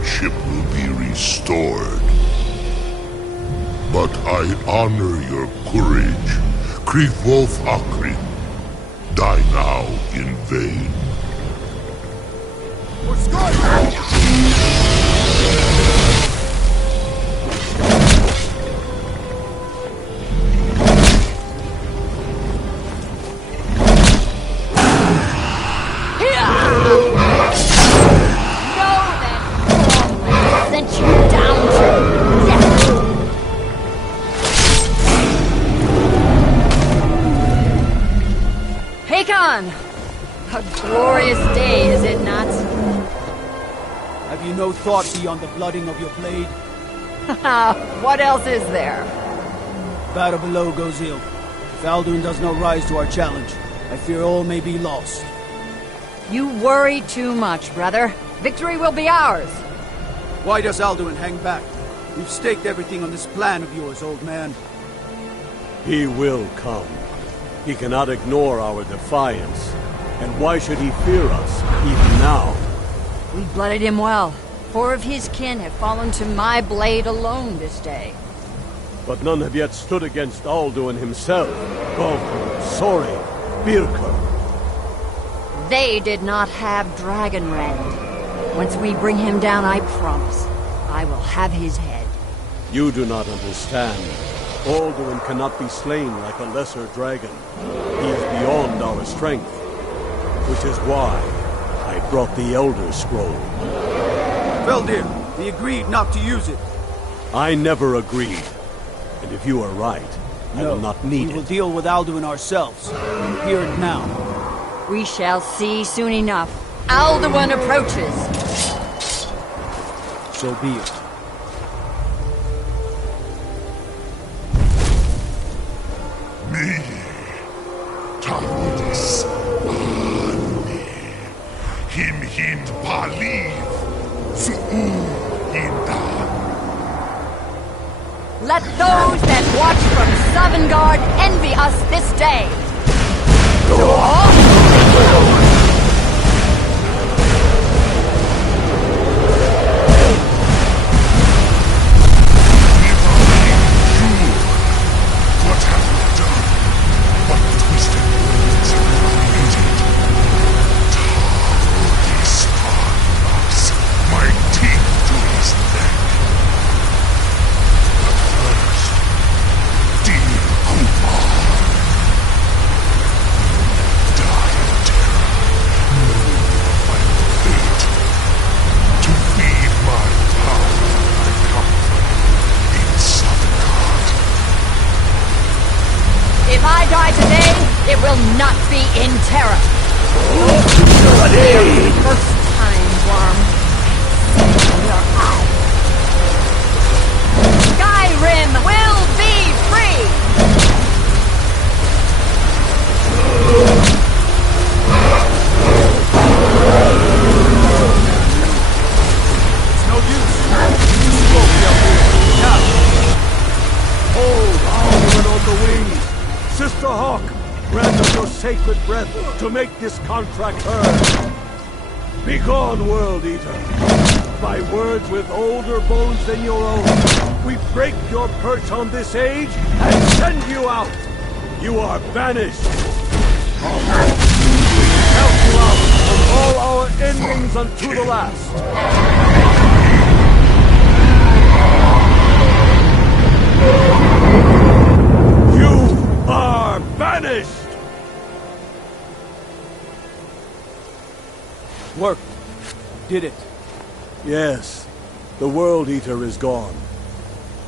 lordship will be restored. But I honor your courage. Kriegwolf Akrin. Die now in vain. For Skyrim! A glorious day, is it not? Have you no thought beyond the blooding of your blade? What else is there? Battle below goes ill. If Alduin does not rise to our challenge, I fear all may be lost. You worry too much, brother. Victory will be ours. Why does Alduin hang back? We've staked everything on this plan of yours, old man. He will come. He cannot ignore our defiance. And why should he fear us, even now? We blooded him well. 4 of his kin have fallen to my blade alone this day. But none have yet stood against Alduin himself. Gulfur, Sori, Birka. They did not have Dragonrend. Once we bring him down, I promise, I will have his head. You do not understand. Alduin cannot be slain like a lesser dragon. He is beyond our strength. Which is why I brought the Elder Scroll. Veldir, we agreed not to use it. I never agreed. And if you are right, I will not need we will it. deal with Alduin ourselves. Here and now. We shall see soon enough. Alduin approaches. So be it. Me, Tavidis, Him hind paliv, Su'u hindan. Let those that watch from Sovngarde envy us this day. What have we done? What twisted words have we created? Tavidis knocks my teeth to his neck. But first, dear Kumar, die in terror, knowing your final fate. To feed my power, I come from in Sovngarde. If I die today, it will not be in terror. First time, worm. In your eye. Skyrim will be free! It's no use. You spoke me up here. Now. Hold Alduin on the wing! Sister Hawk, grant us your sacred breath to make this contract heard. Begone, World Eater! By words with older bones than your own, we break your perch on this age and send you out! You are banished! We count you out from all our endings unto the last! You are banished! Worked. Did it. Yes, the World Eater is gone.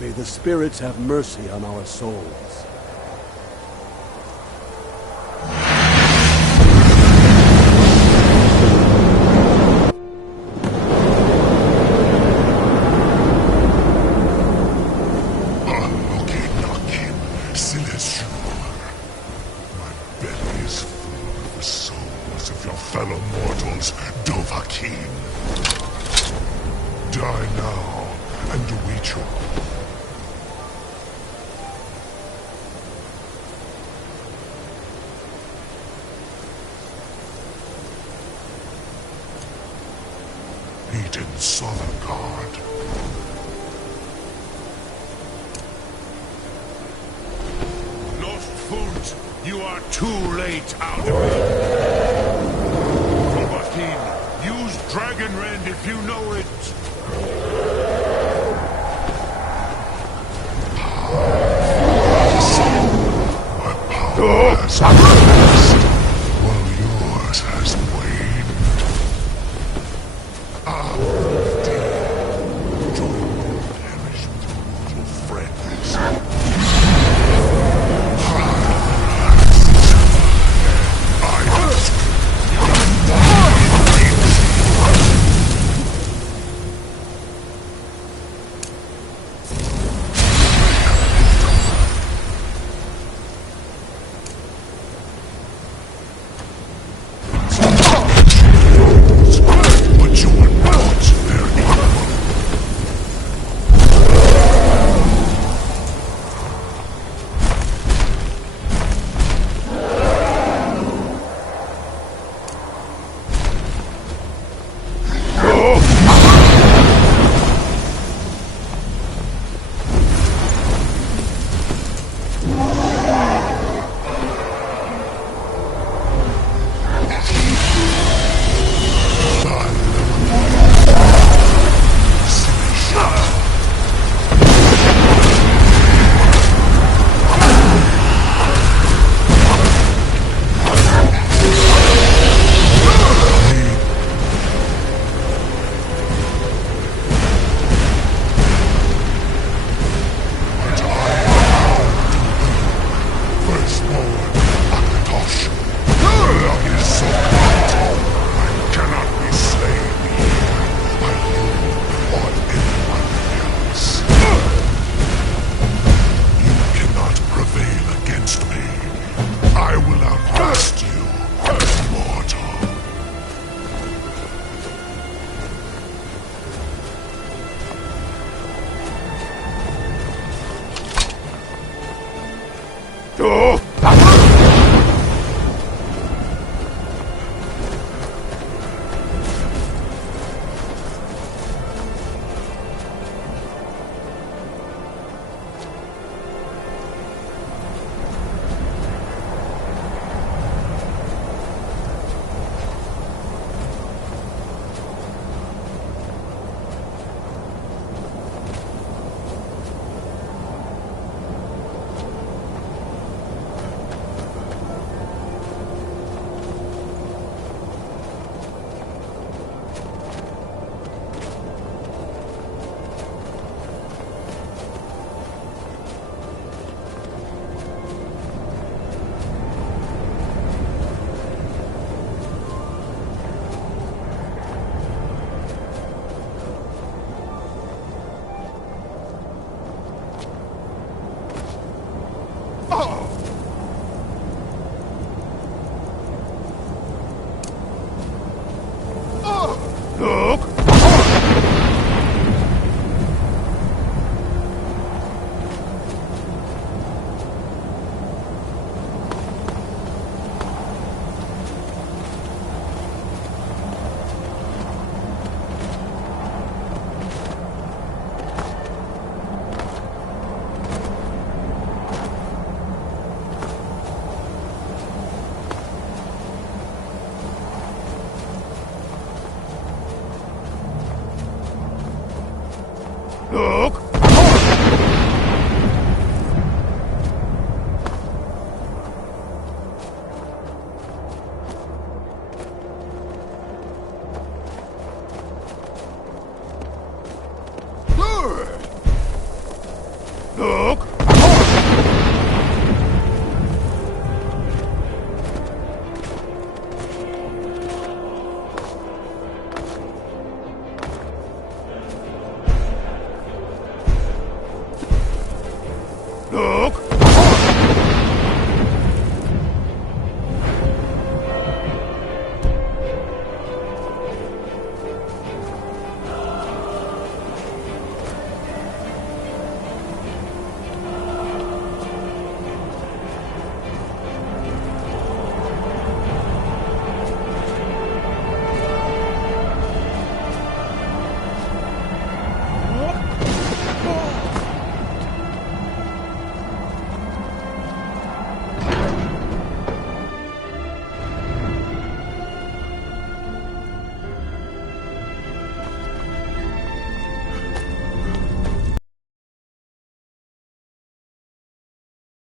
May the spirits have mercy on our souls. Nakim, Silesur. My belly is full of the souls of your fellow mortals, Dovahkiin. Die now and await your... Eat in saw the god. Lost Foods, you are too late out of it. Joaquin, use Dragon Rend if you know it. My power has increased, while yours has waned. Join your perish with mortal friends. But you are not their equal. Firstborn Akatosh. Love is so great. I cannot be slain here by you or anyone else. You cannot prevail against me. I will outlast you, mortal.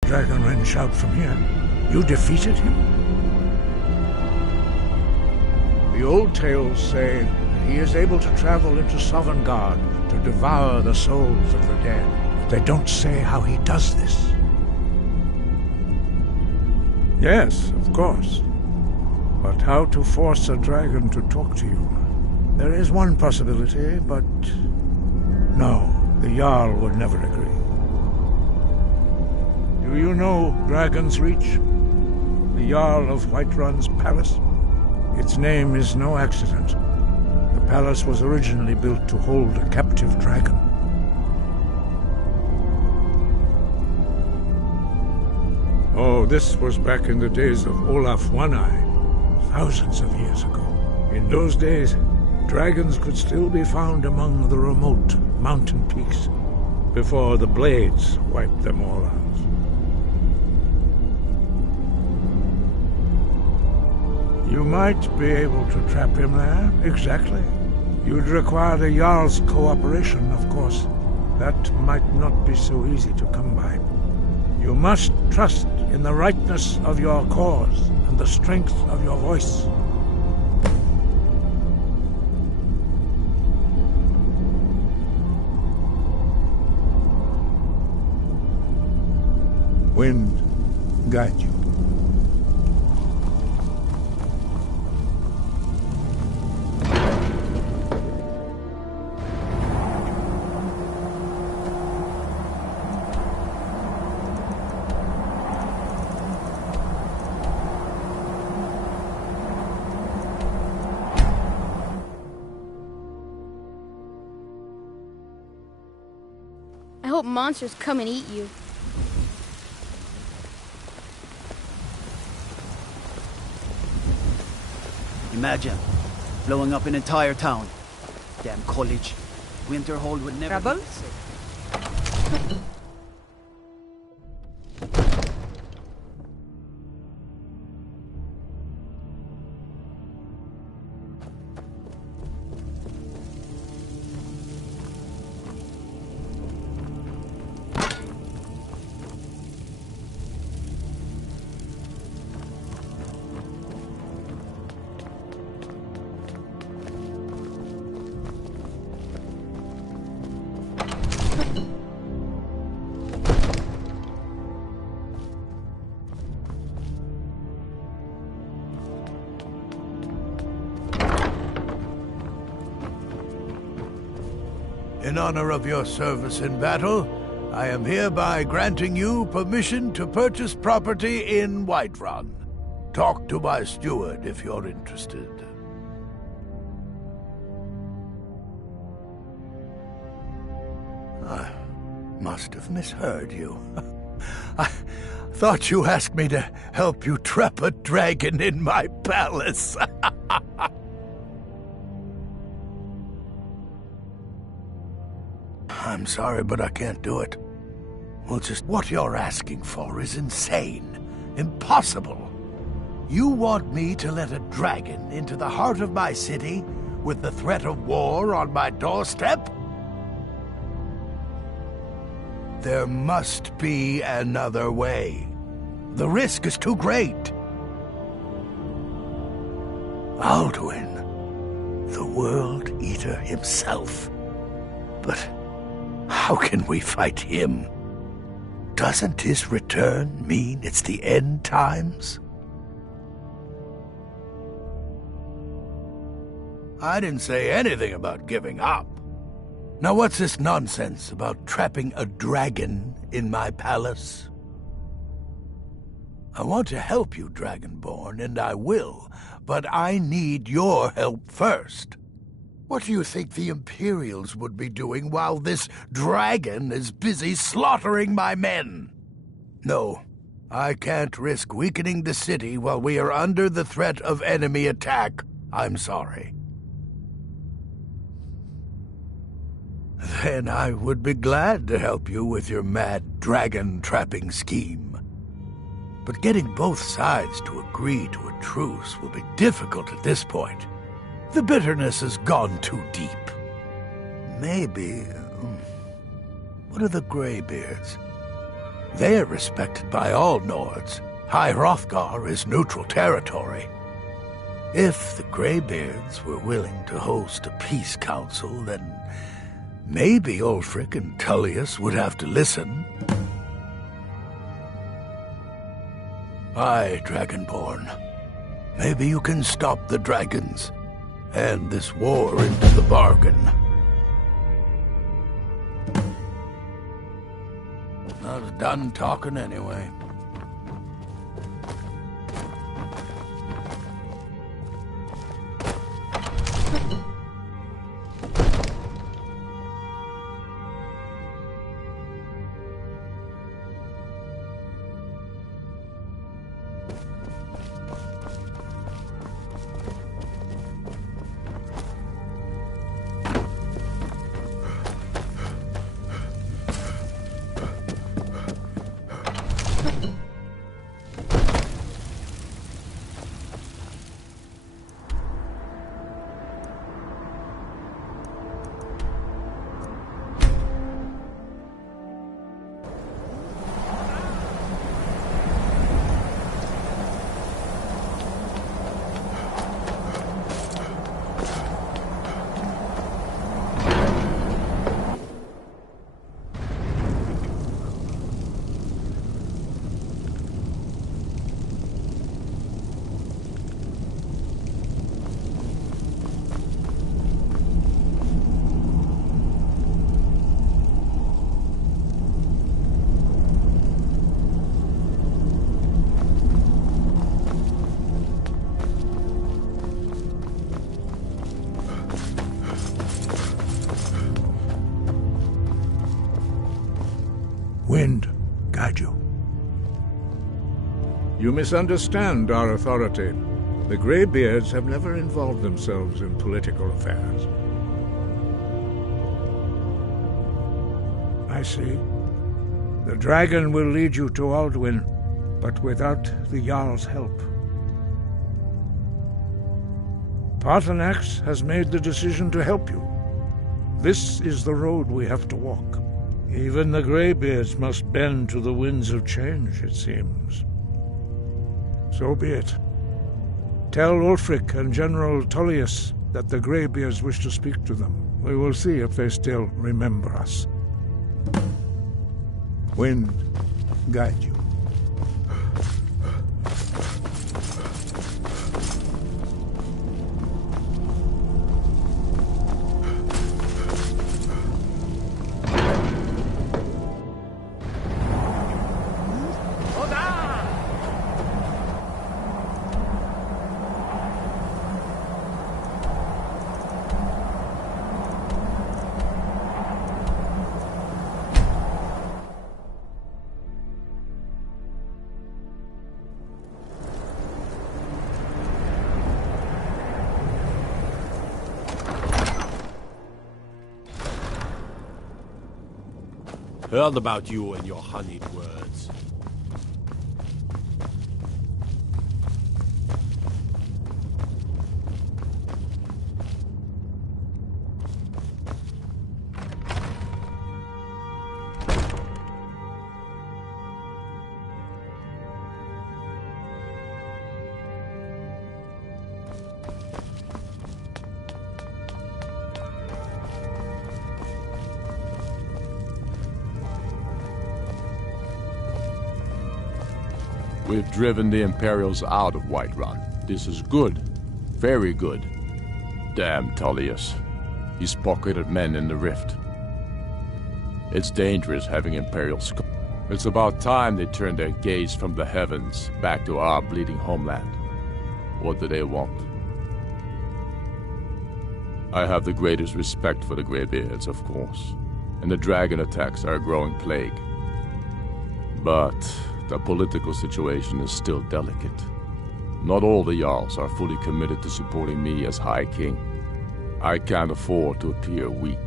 Dragonren shout from here. You defeated him? The old tales say that he is able to travel into Sovngarde to devour the souls of the dead. But they don't say how he does this. Yes, of course. But how to force a dragon to talk to you? There is one possibility, but no, the Jarl would never agree. Do you know Dragon's Reach? The Jarl of Whiterun's palace? Its name is no accident. The palace was originally built to hold a captive dragon. Oh, this was back in the days of Olaf One-Eye, thousands of years ago. In those days, dragons could still be found among the remote mountain peaks, before the blades wiped them all out. You might be able to trap him there, exactly. You'd require the Jarl's cooperation, of course. That might not be so easy to come by. You must trust in the rightness of your cause and the strength of your voice. Wind, guide you. I hope monsters come and eat you. Imagine blowing up an entire town. Damn college. Winterhold would never. Trouble? Be safe. In honor of your service in battle, I am hereby granting you permission to purchase property in Whiterun. Talk to my steward if you're interested. I must have misheard you. I thought you asked me to help you trap a dragon in my palace. I'm sorry, but I can't do it. Well, just what you're asking for is insane. Impossible. You want me to let a dragon into the heart of my city with the threat of war on my doorstep? There must be another way. The risk is too great. Alduin, the World Eater himself. But how can we fight him? Doesn't his return mean it's the end times? I didn't say anything about giving up. Now what's this nonsense about trapping a dragon in my palace? I want to help you, Dragonborn, and I will, but I need your help first. What do you think the Imperials would be doing while this dragon is busy slaughtering my men? No, I can't risk weakening the city while we are under the threat of enemy attack. I'm sorry. Then I would be glad to help you with your mad dragon-trapping scheme. But getting both sides to agree to a truce will be difficult at this point. The bitterness has gone too deep. Maybe... What are the Greybeards? They're respected by all Nords. High Hrothgar is neutral territory. If the Greybeards were willing to host a peace council, then maybe Ulfric and Tullius would have to listen. Aye, Dragonborn. Maybe you can stop the dragons, and this war into the bargain. I was done talking anyway. Wind, guide you. You misunderstand our authority. The Greybeards have never involved themselves in political affairs. I see. The dragon will lead you to Alduin, but without the Jarl's help. Paarthurnax has made the decision to help you. This is the road we have to walk. Even the Greybeards must bend to the winds of change, it seems. So be it. Tell Ulfric and General Tullius that the Greybeards wish to speak to them. We will see if they still remember us. Wind, guide you. Heard about you and your honeyed words. We've driven the Imperials out of Whiterun. This is good. Very good. Damn Tullius. He's pocketed men in the Rift. It's dangerous having Imperials. It's about time they turned their gaze from the heavens back to our bleeding homeland. What do they want? I have the greatest respect for the Greybeards, of course, and the dragon attacks are a growing plague. But the political situation is still delicate. Not all the Jarls are fully committed to supporting me as High King. I can't afford to appear weak.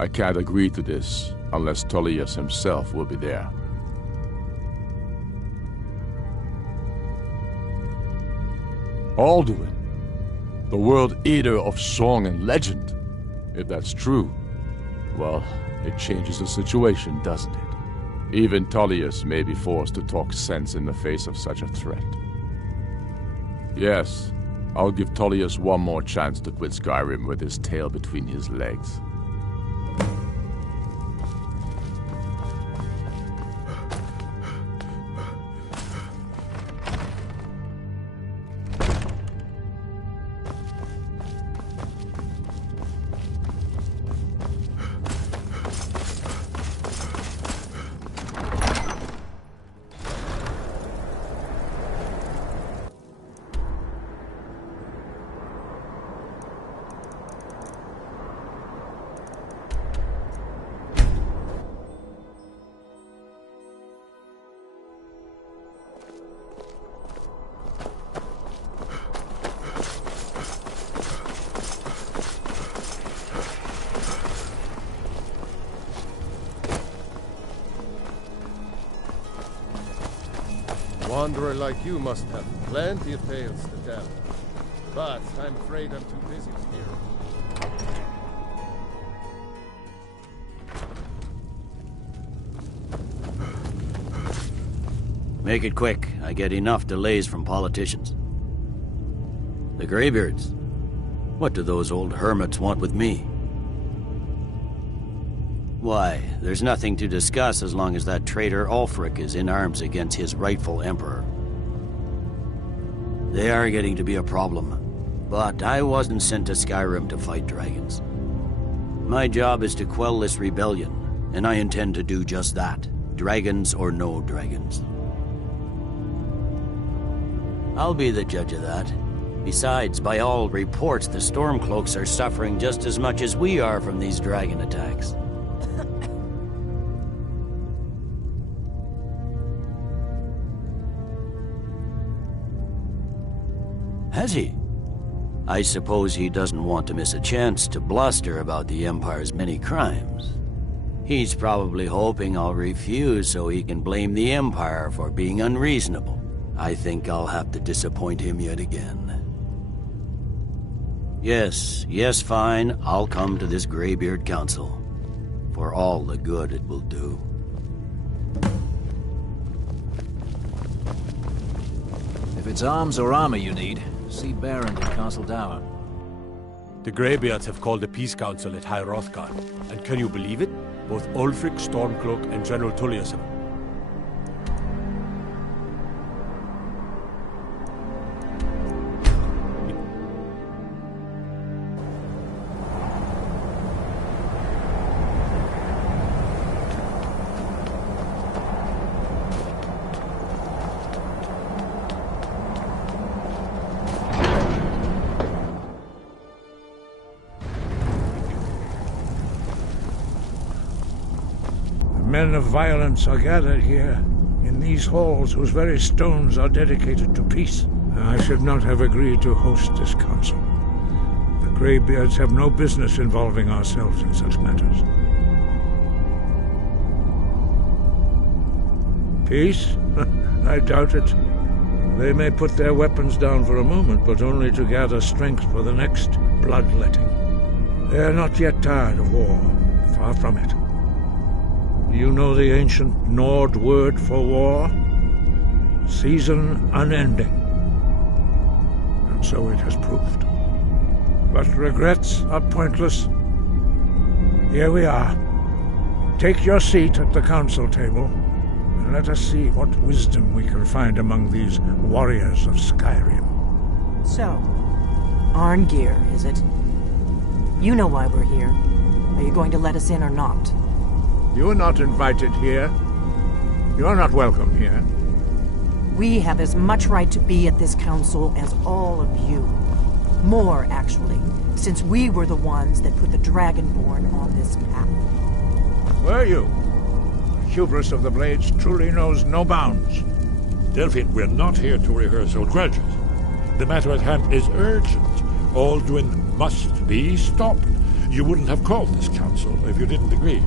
I can't agree to this unless Tullius himself will be there. Alduin, the World Eater of song and legend. If that's true, well, it changes the situation, doesn't it? Even Tullius may be forced to talk sense in the face of such a threat. Yes, I'll give Tullius one more chance to quit Skyrim with his tail between his legs. Wanderer like you must have plenty of tales to tell. But I'm afraid I'm too busy to hear. Make it quick. I get enough delays from politicians. The Greybeards. What do those old hermits want with me? Why, there's nothing to discuss as long as that traitor Ulfric is in arms against his rightful emperor. They are getting to be a problem, but I wasn't sent to Skyrim to fight dragons. My job is to quell this rebellion, and I intend to do just that, dragons or no dragons. I'll be the judge of that. Besides, by all reports, the Stormcloaks are suffering just as much as we are from these dragon attacks. Has he? I suppose he doesn't want to miss a chance to bluster about the Empire's many crimes. He's probably hoping I'll refuse so he can blame the Empire for being unreasonable. I think I'll have to disappoint him yet again. Yes, fine, I'll come to this Greybeard Council. For all the good it will do. If it's arms or armor you need, see Baron at Castle Dower. The Greybeards have called a peace council at High Hrothgar, and can you believe it? Both Ulfric, Stormcloak, and General Tullius have... Men of violence are gathered here, in these halls whose very stones are dedicated to peace. I should not have agreed to host this council. The Greybeards have no business involving ourselves in such matters. Peace? I doubt it. They may put their weapons down for a moment, but only to gather strength for the next bloodletting. They are not yet tired of war, far from it. You know the ancient Nord word for war? Season unending. And so it has proved. But regrets are pointless. Here we are. Take your seat at the council table, and let us see what wisdom we can find among these warriors of Skyrim. So, Arngeir, is it? You know why we're here. Are you going to let us in or not? You are not invited here. You are not welcome here. We have as much right to be at this council as all of you. More, actually, since we were the ones that put the Dragonborn on this path. Were you? The hubris of the Blades truly knows no bounds. Delphine, we're not here to rehearse old grudges. The matter at hand is urgent. Alduin must be stopped. You wouldn't have called this council if you didn't agree.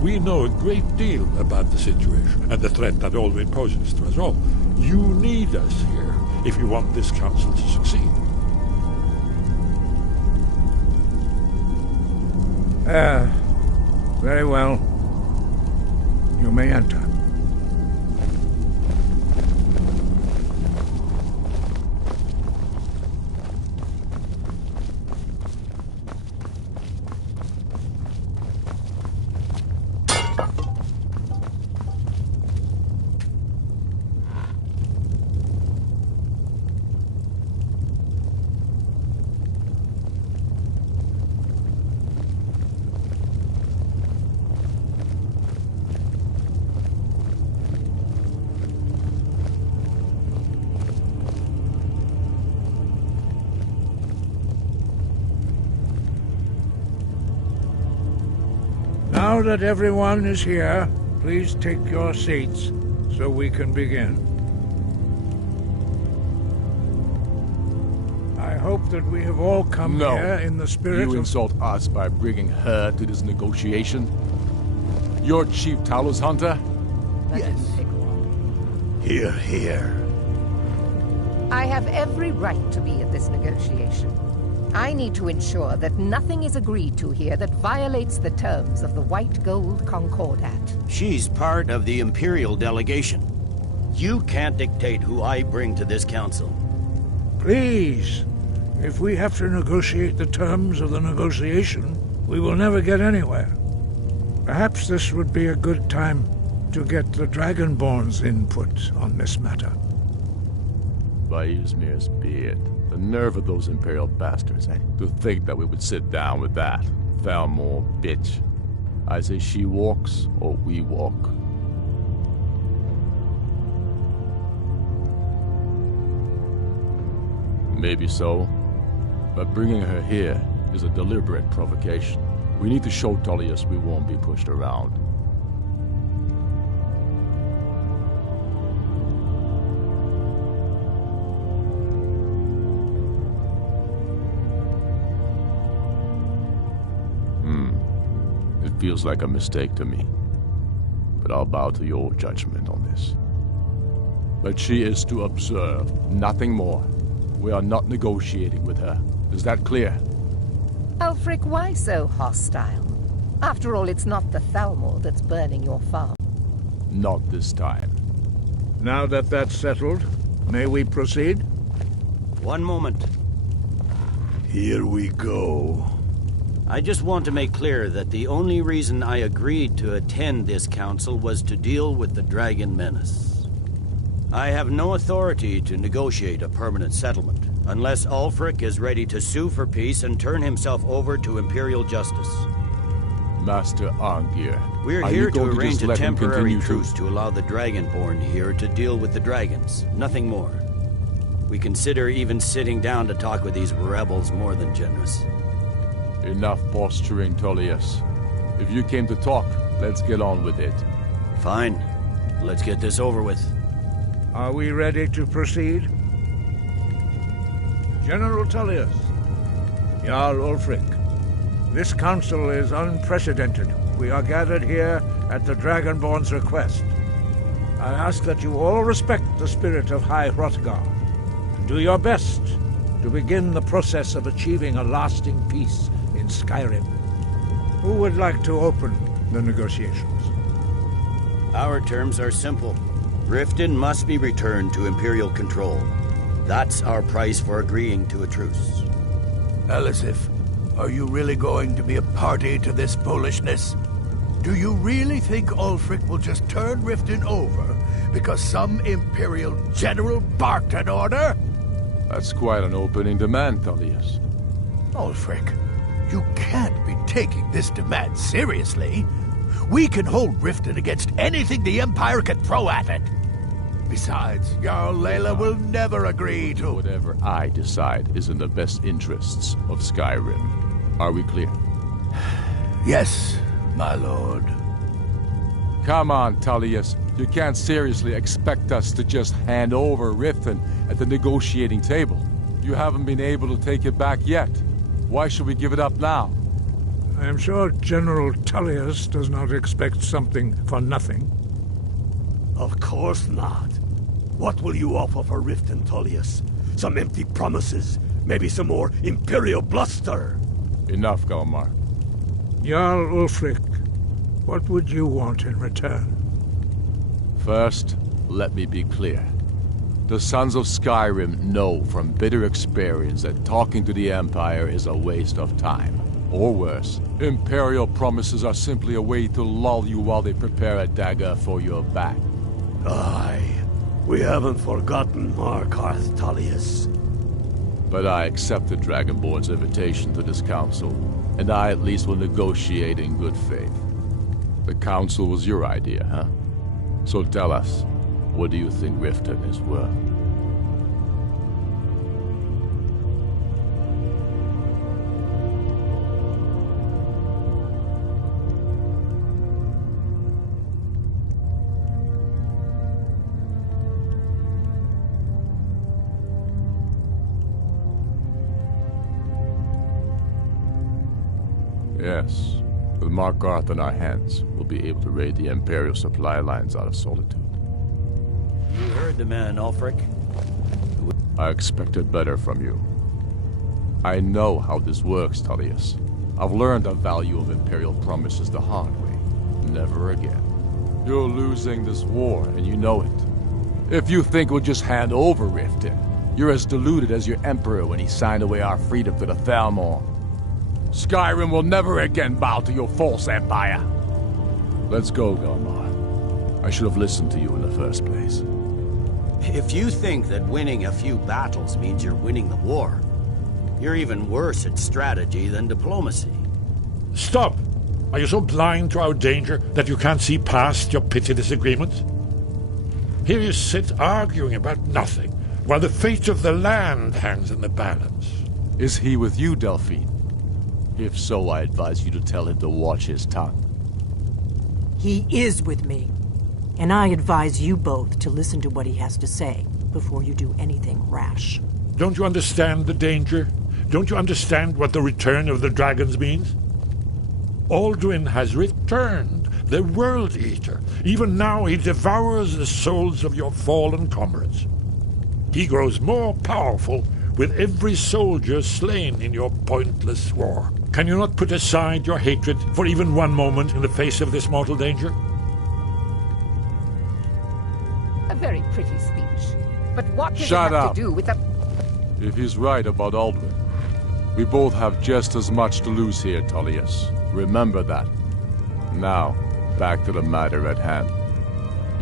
We know a great deal about the situation and the threat that Alduin poses to us all. You need us here if you want this council to succeed. Very well. You may enter. Now that everyone is here, please take your seats so we can begin. I hope that we have all come here in the spirit You of... insult us by bringing her to this negotiation? You're Chief Talos Hunter? Yes. Hear, hear. I have every right to be at this negotiation. I need to ensure that nothing is agreed to here that violates the terms of the White Gold Concordat. She's part of the Imperial delegation. You can't dictate who I bring to this council. Please, if we have to negotiate the terms of the negotiation, we will never get anywhere. Perhaps this would be a good time to get the Dragonborn's input on this matter. By Izmir's beard. The nerve of those Imperial bastards, eh? To think that we would sit down with that. Thalmor bitch. I say she walks, or we walk. Maybe so. But bringing her here is a deliberate provocation. We need to show Tullius we won't be pushed around. It feels like a mistake to me. But I'll bow to your judgment on this. But she is to observe, nothing more. We are not negotiating with her. Is that clear? Ulfric, why so hostile? After all, it's not the Thalmor that's burning your farm. Not this time. Now that that's settled, may we proceed? One moment. Here we go. I just want to make clear that the only reason I agreed to attend this council was to deal with the Dragon Menace. I have no authority to negotiate a permanent settlement, unless Ulfric is ready to sue for peace and turn himself over to Imperial justice. Master Arngir, We're here to arrange a temporary truce to allow the Dragonborn here to deal with the dragons, nothing more. We consider even sitting down to talk with these rebels more than generous. Enough posturing, Tullius. If you came to talk, let's get on with it. Fine. Let's get this over with. Are we ready to proceed? General Tullius, Jarl Ulfric, this council is unprecedented. We are gathered here at the Dragonborn's request. I ask that you all respect the spirit of High Hrothgar, and do your best to begin the process of achieving a lasting peace in Skyrim. Who would like to open the negotiations? Our terms are simple. Riften must be returned to Imperial control. That's our price for agreeing to a truce. Elisif, are you really going to be a party to this foolishness? Do you really think Ulfric will just turn Riften over because some Imperial general barked an order? That's quite an opening demand, Tullius. Ulfric, you can't be taking this demand seriously. We can hold Riften against anything the Empire can throw at it. Besides, Jarl Layla will never agree to... Whatever I decide is in the best interests of Skyrim. Are we clear? Yes, my lord. Come on, Tullius. You can't seriously expect us to just hand over Riften at the negotiating table. You haven't been able to take it back yet. Why should we give it up now? I am sure General Tullius does not expect something for nothing. Of course not. What will you offer for Riften, Tullius? Some empty promises? Maybe some more Imperial bluster? Enough, Galmar. Jarl Ulfric, what would you want in return? First, let me be clear. The Sons of Skyrim know from bitter experience that talking to the Empire is a waste of time. Or worse, Imperial promises are simply a way to lull you while they prepare a dagger for your back. Aye, we haven't forgotten Markarth, Tullius. But I accept the Dragonborn's invitation to this council, and I at least will negotiate in good faith. The council was your idea, huh? So tell us, what do you think Riften is worth? Yes. With Markarth in our hands, we'll be able to raid the Imperial supply lines out of Solitude. You heard the man, Ulfric. I expected better from you. I know how this works, Tullius. I've learned the value of Imperial promises the hard way. Never again. You're losing this war, and you know it. If you think we'll just hand over Riften, you're as deluded as your Emperor when he signed away our freedom to the Thalmor. Skyrim will never again bow to your false empire. Let's go, Galmar. I should have listened to you in the first place. If you think that winning a few battles means you're winning the war, you're even worse at strategy than diplomacy. Stop! Are you so blind to our danger that you can't see past your petty disagreements? Here you sit arguing about nothing, while the fate of the land hangs in the balance. Is he with you, Delphine? If so, I advise you to tell him to watch his tongue. He is with me. And I advise you both to listen to what he has to say before you do anything rash. Don't you understand the danger? Don't you understand what the return of the dragons means? Alduin has returned, the World Eater. Even now he devours the souls of your fallen comrades. He grows more powerful with every soldier slain in your pointless war. Can you not put aside your hatred for even one moment in the face of this mortal danger? A very pretty speech. But what does Shut it have up. to do with the... If he's right about Alduin, we both have just as much to lose here, Tullius. Remember that. Now, back to the matter at hand.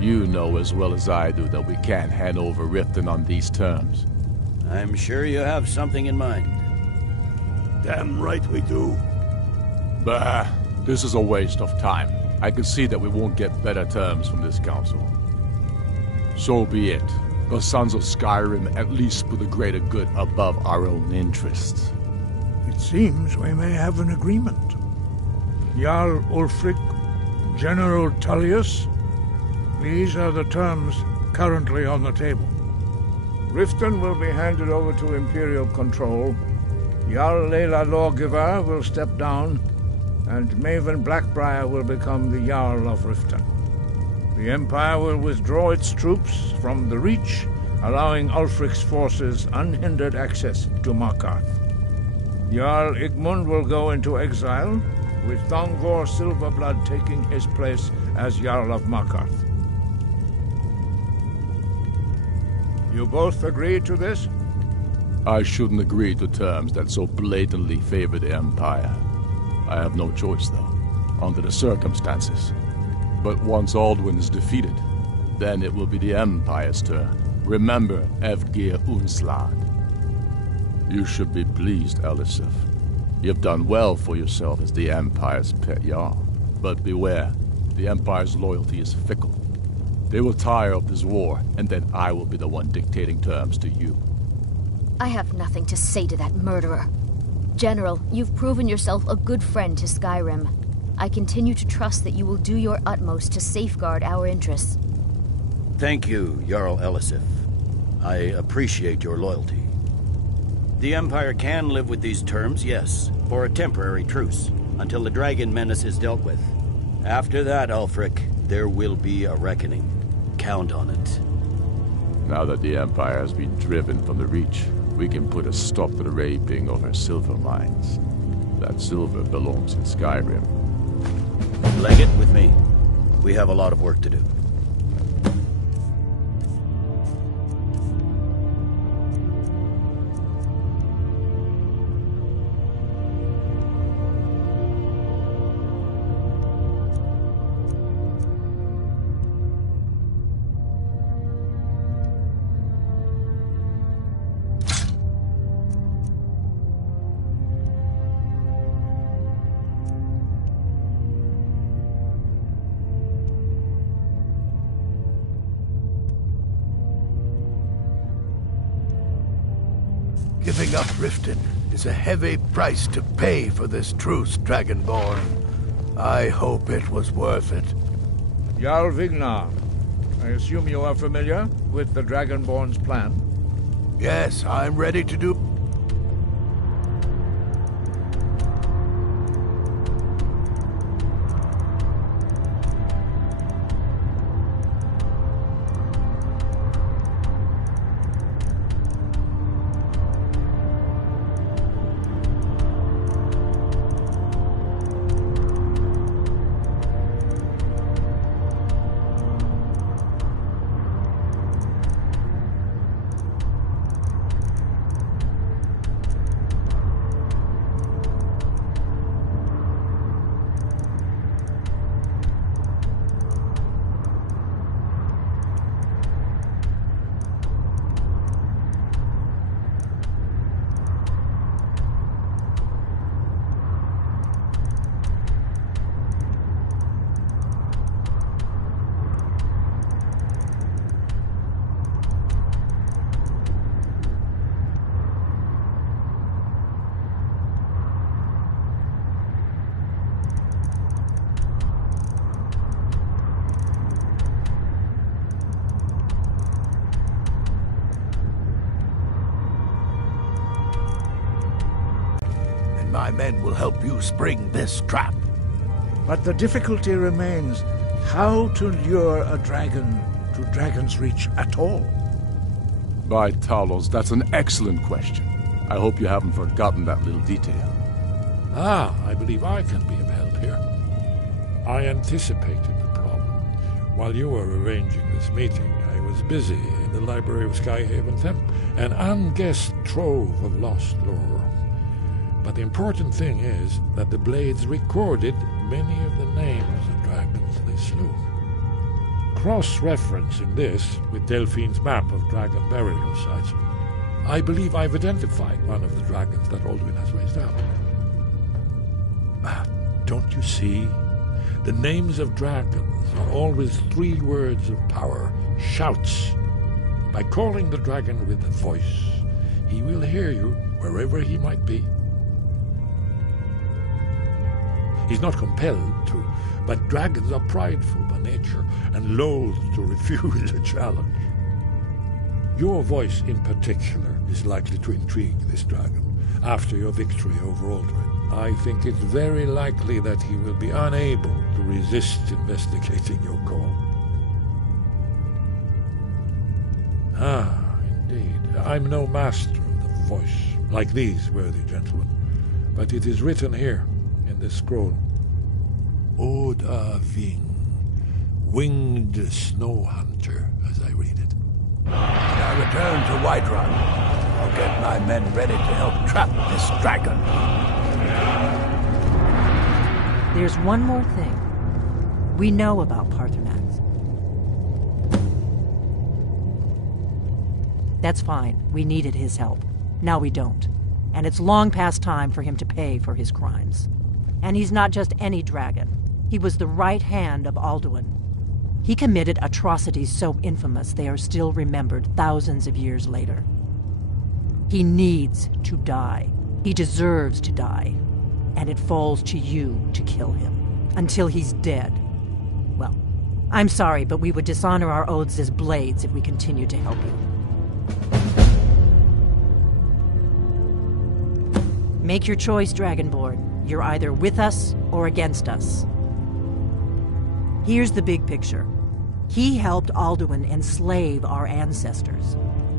You know as well as I do that we can't hand over Riften on these terms. I'm sure you have something in mind. Damn right we do. Bah, this is a waste of time. I can see that we won't get better terms from this council. So be it. The Sons of Skyrim at least put the greater good above our own interests. It seems we may have an agreement. Jarl Ulfric, General Tullius, these are the terms currently on the table. Riften will be handed over to Imperial control. Jarl Layla Lawgiver will step down, and Maven Blackbriar will become the Jarl of Riften. The Empire will withdraw its troops from the Reach, allowing Ulfric's forces unhindered access to Markarth. Jarl Igmund will go into exile, with Thongor Silverblood taking his place as Jarl of Markarth. You both agree to this? I shouldn't agree to terms that so blatantly favor the Empire. I have no choice, though, under the circumstances. But once Alduin is defeated, then it will be the Empire's turn. Remember Evgir Unslad. You should be pleased, Elisif. You've done well for yourself as the Empire's pet Jarl. But beware, the Empire's loyalty is fickle. They will tire of this war, and then I will be the one dictating terms to you. I have nothing to say to that murderer. General, you've proven yourself a good friend to Skyrim. I continue to trust that you will do your utmost to safeguard our interests. Thank you, Jarl Elisif. I appreciate your loyalty. The Empire can live with these terms, yes, for a temporary truce, until the dragon menace is dealt with. After that, Ulfric, there will be a reckoning. Count on it. Now that the Empire has been driven from the Reach, we can put a stop to the raping of her silver mines. That silver belongs in Skyrim. Legate, with me. We have a lot of work to do. Giving up Riften is a heavy price to pay for this truce, Dragonborn. I hope it was worth it. Jarl Vignar, I assume you are familiar with the Dragonborn's plan? Yes, I'm ready to do... My men will help you spring this trap. But the difficulty remains how to lure a dragon to Dragon's Reach at all. By Talos, that's an excellent question. I hope you haven't forgotten that little detail. I believe I can be of help here. I anticipated the problem. While you were arranging this meeting, I was busy in the library of Skyhaven Temp, an unguessed trove of lost lore. But the important thing is that the Blades recorded many of the names of dragons they slew. Cross-referencing this with Delphine's map of dragon burial sites, I believe I've identified one of the dragons that Alduin has raised up. Don't you see? The names of dragons are always 3 words of power, shouts. By calling the dragon with a voice, he will hear you wherever he might be. He's not compelled to, but dragons are prideful by nature and loath to refuse a challenge. Your voice in particular is likely to intrigue this dragon after your victory over Alduin. I think it's very likely that he will be unable to resist investigating your call. Indeed. I'm no master of the voice, like these worthy gentlemen, but it is written here in this scroll. Oda Ving, winged snow hunter, as I read it. When I return to Whiterun, I'll get my men ready to help trap this dragon. There's one more thing. We know about Paarthurnax. That's fine. We needed his help. Now we don't. And it's long past time for him to pay for his crimes. And he's not just any dragon. He was the right hand of Alduin. He committed atrocities so infamous they are still remembered thousands of years later. He needs to die. He deserves to die. And it falls to you to kill him. Until he's dead. Well, I'm sorry, but we would dishonor our oaths as Blades if we continued to help you. Make your choice, Dragonborn. You're either with us or against us. Here's the big picture. He helped Alduin enslave our ancestors.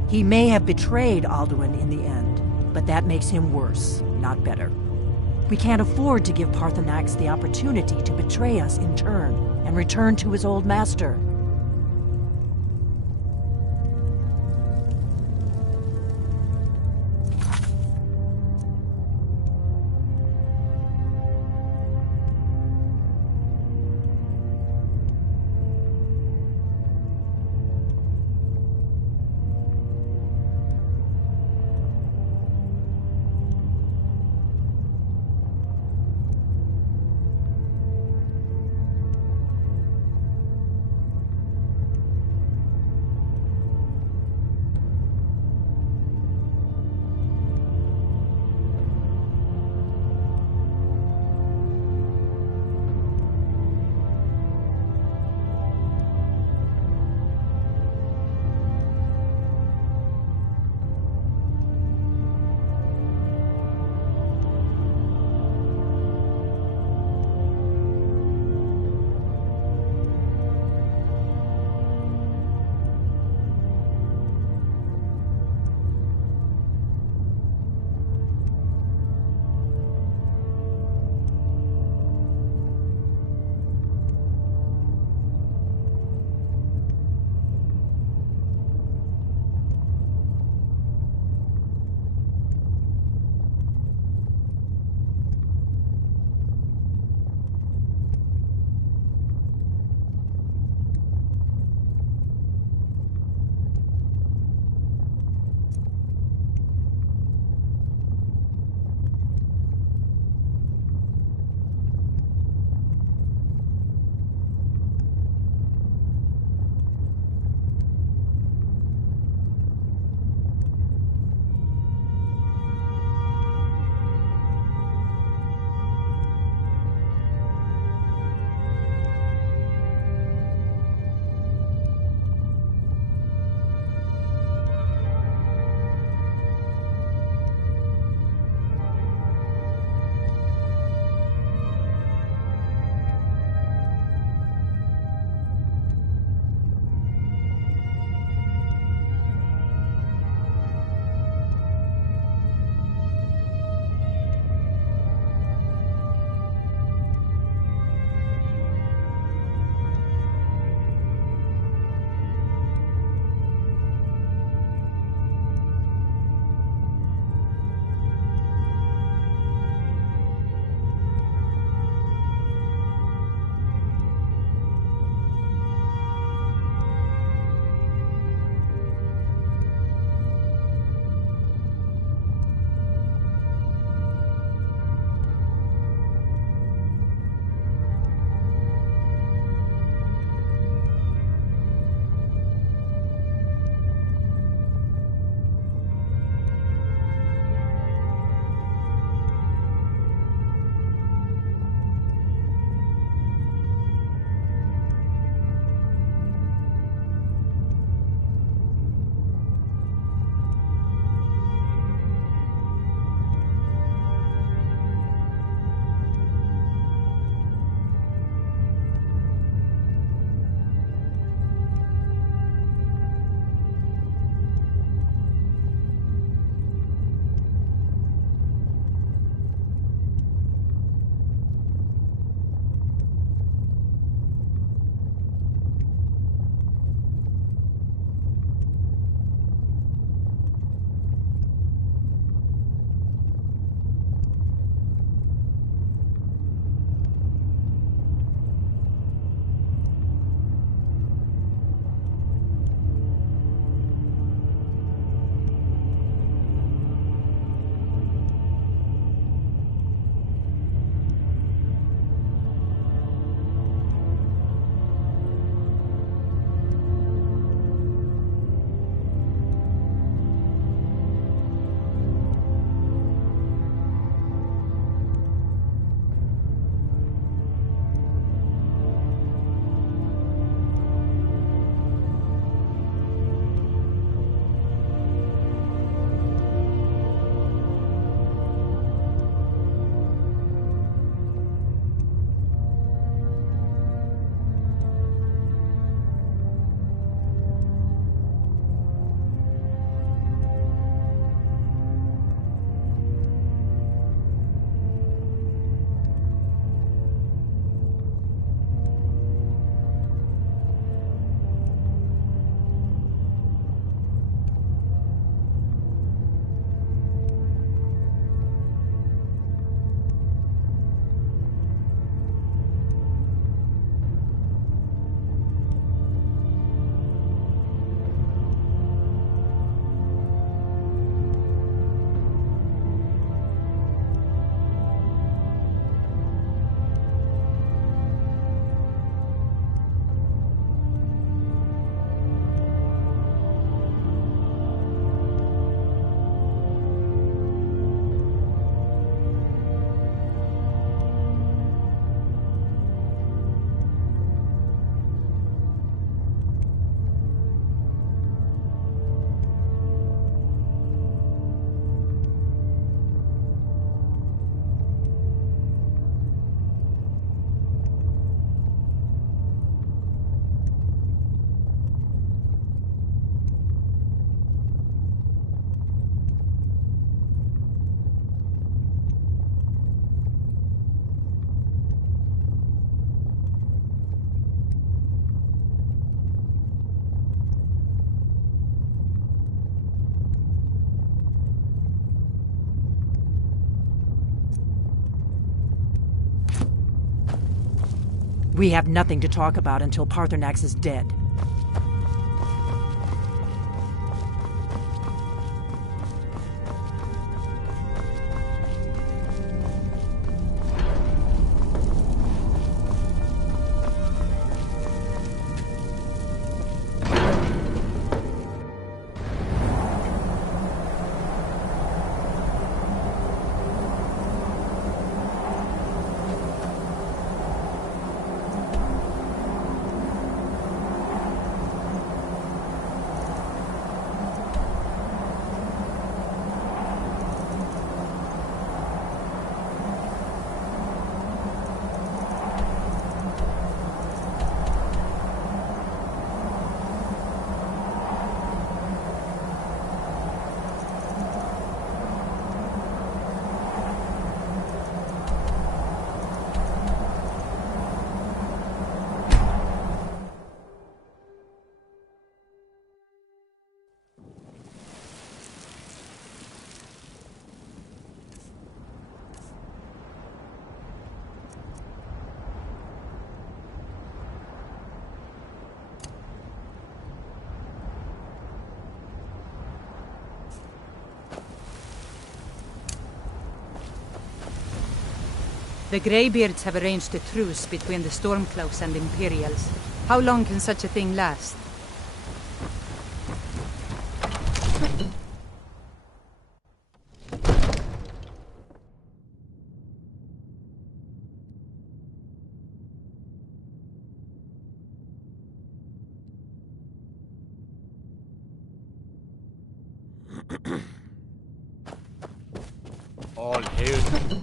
He may have betrayed Alduin in the end, but that makes him worse, not better. We can't afford to give Paarthurnax the opportunity to betray us in turn and return to his old master. We have nothing to talk about until Paarthurnax is dead. The Greybeards have arranged a truce between the Stormcloaks and Imperials. How long can such a thing last? All hail.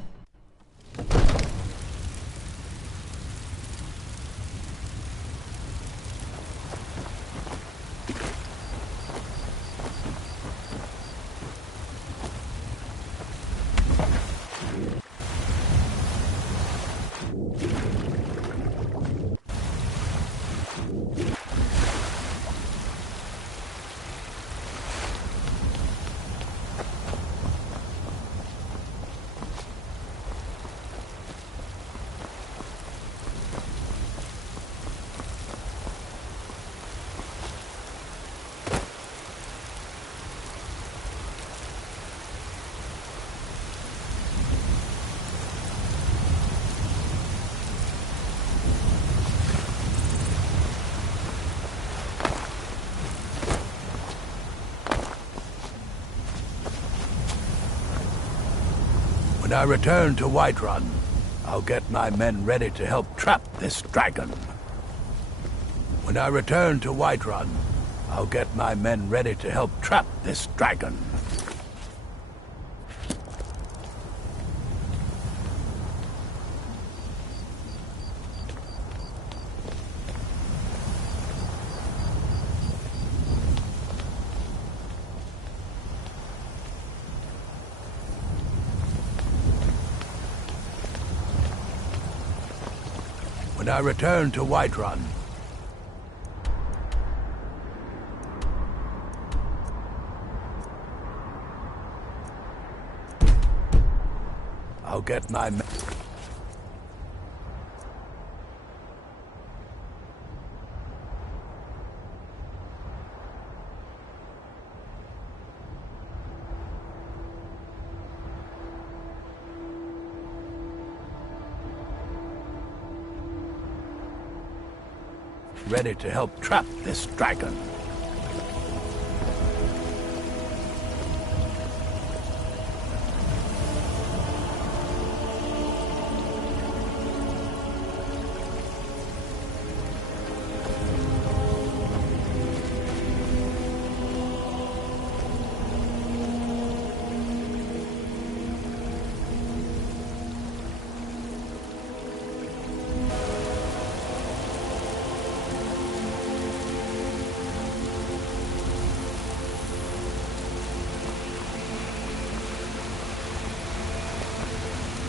When I return to Whiterun, I'll get my men ready to help trap this dragon. When I return to Whiterun, I'll get my men ready to help trap this dragon. When I return to Whiterun, I'll get my men. Ready to help trap this dragon.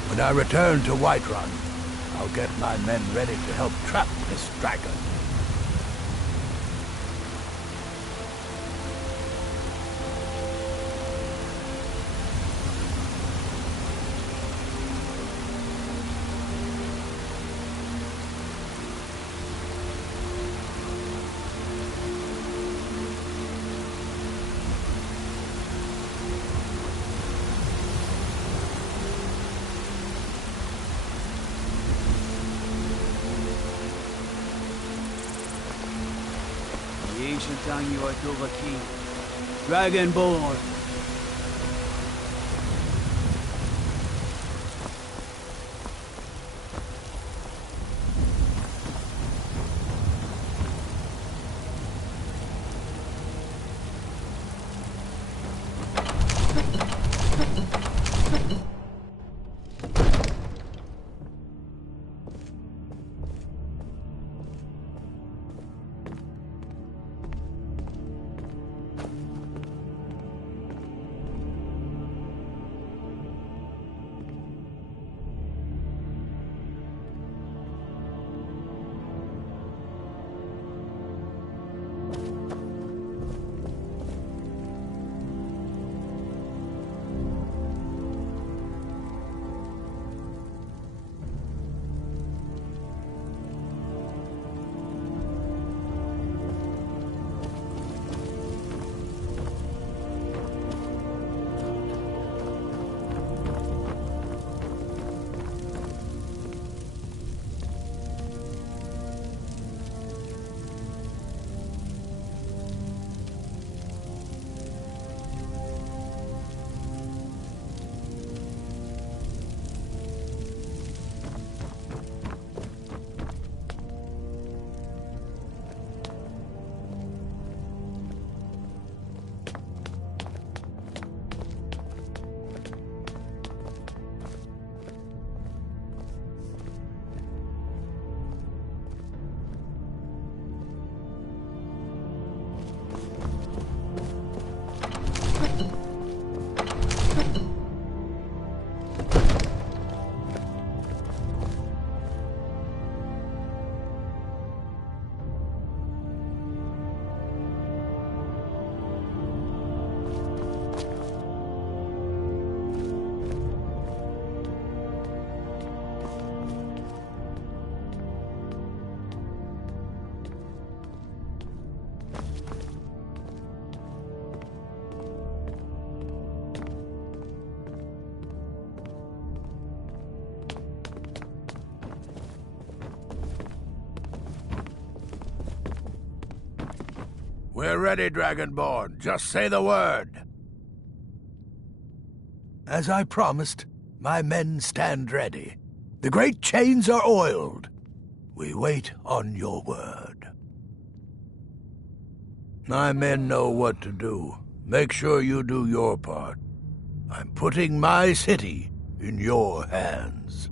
When I return to Whiterun, I'll get my men ready to help trap this dragon. sang you are Dovahkiin. Dragonborn. We're ready, Dragonborn. Just say the word. As I promised, my men stand ready. The great chains are oiled. We wait on your word. My men know what to do. Make sure you do your part. I'm putting my city in your hands.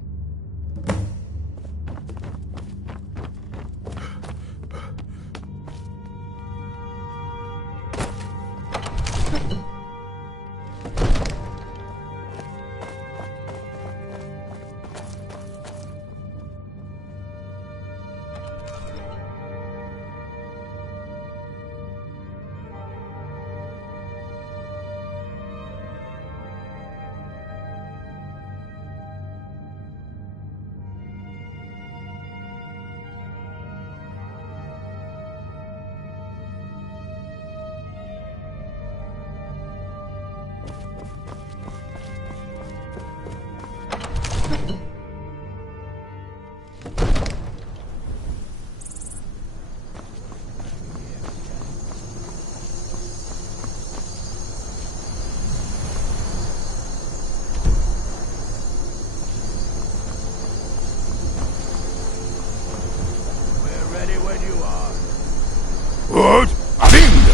What? Bing!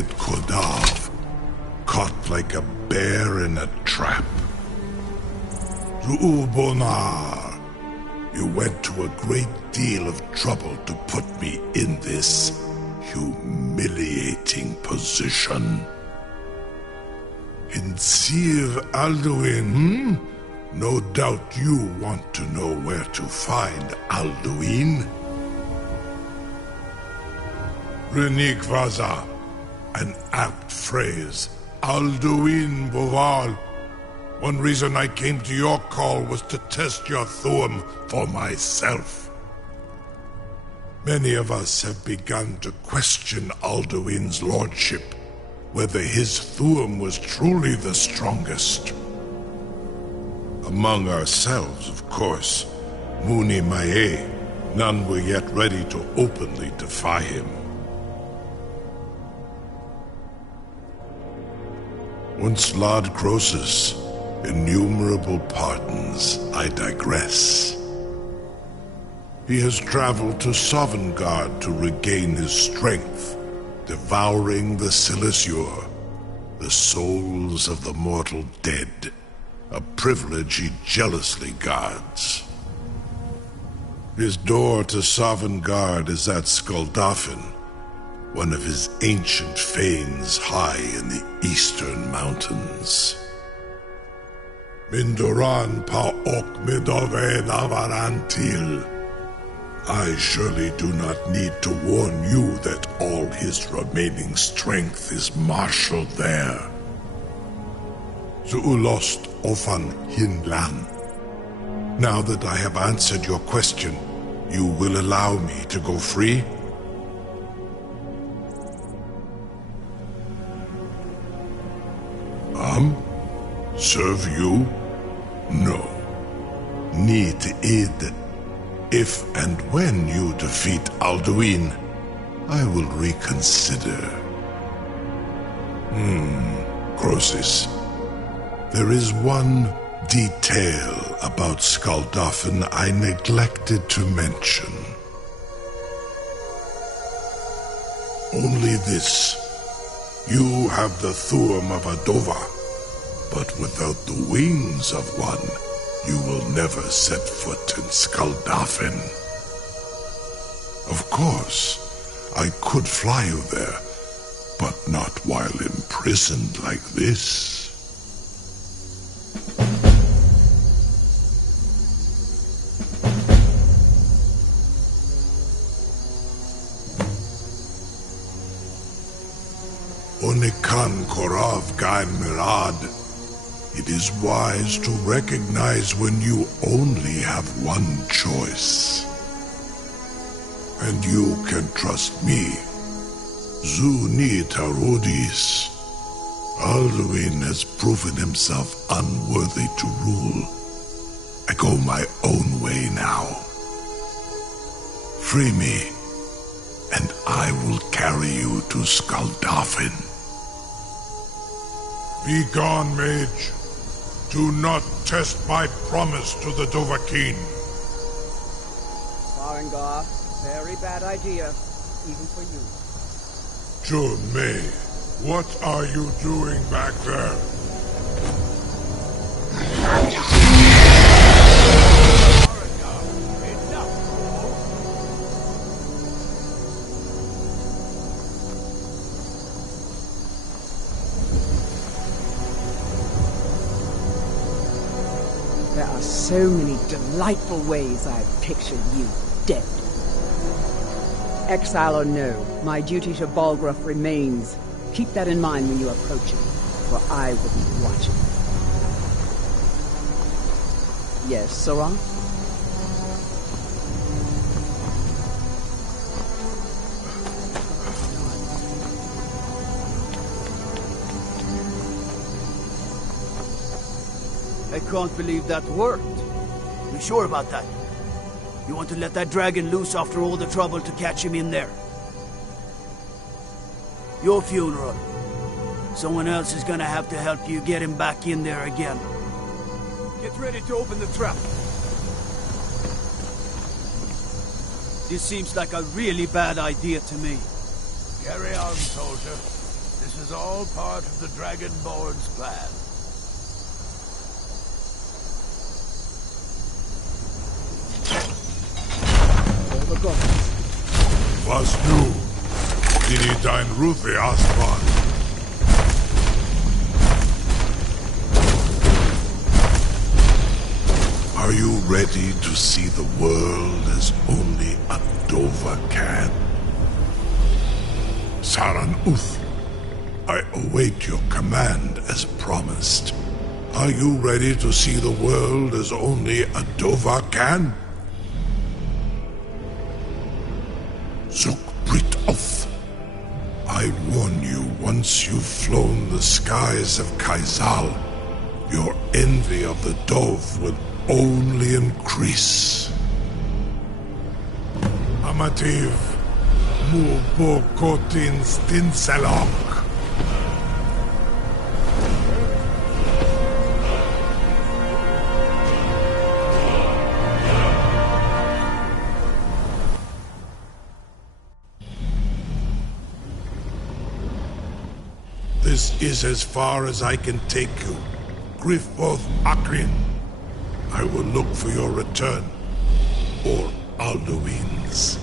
dead Kodav, caught like a bear in a trap. Zu'ubonar, you went to a great deal of trouble to put me in this humiliating position. In Sir Alduin, No doubt you want to know where to find Alduin. Renikvaza, an apt phrase. Alduin Boval. One reason I came to your call was to test your Thuum for myself. Many of us have begun to question Alduin's lordship, whether his Thuum was truly the strongest. Among ourselves, of course, Muni Mae, none were yet ready to openly defy him. Once Lord Croesus, innumerable pardons, I digress. He has traveled to Sovngarde to regain his strength, devouring the Silesure, the souls of the mortal dead, a privilege he jealously guards. His door to Sovngarde is at Skuldafn, one of his ancient fanes high in the eastern mountains. Mindoran pa ok midove navarantil. I surely do not need to warn you that all his remaining strength is marshaled there. Zuulost ofan hinlan. Now that I have answered your question, you will allow me to go free? Serve you? No. Need id. If and when you defeat Alduin, I will reconsider. Croesus. There is one detail about Skuldafn I neglected to mention. Only this. You have the Thuum of Adova, but without the wings of one, you will never set foot in Skuldafn. Of course, I could fly you there, but not while imprisoned like this. Onikan Korav Gain Mirad. It is wise to recognize when you only have one choice. And you can trust me. Zuni Tarodis. Alduin has proven himself unworthy to rule. I go my own way now. Free me, and I will carry you to Skuldafn. Be gone, mage. Do not test my promise to the Dovahkiin. Farengar, very bad idea, even for you. May, what are you doing back there? There are so many delightful ways I've pictured you dead. Exile or no, my duty to Balgruuf remains. Keep that in mind when you approach him, for I will be watching. Yes, Sora? I can't believe that worked. You sure about that? You want to let that dragon loose after all the trouble to catch him in there? Your funeral. Someone else is gonna have to help you get him back in there again. Get ready to open the trap. This seems like a really bad idea to me. Carry on, soldier. is all part of the Dragonborn's plan. Was nu? Dini dein Ruthi Aspan? Are you ready to see the world as only a Dova can? Saran Uth, I await your command as promised. Are you ready to see the world as only a Dova can? Zukbrit Oth, I warn you, once you've flown the skies of Kaizal, your envy of the Dove will only increase. Amativ, Mubo Kotin Stinselok. This is as far as I can take you. Griffboth Akrin. I will look for your return, or Alduin's.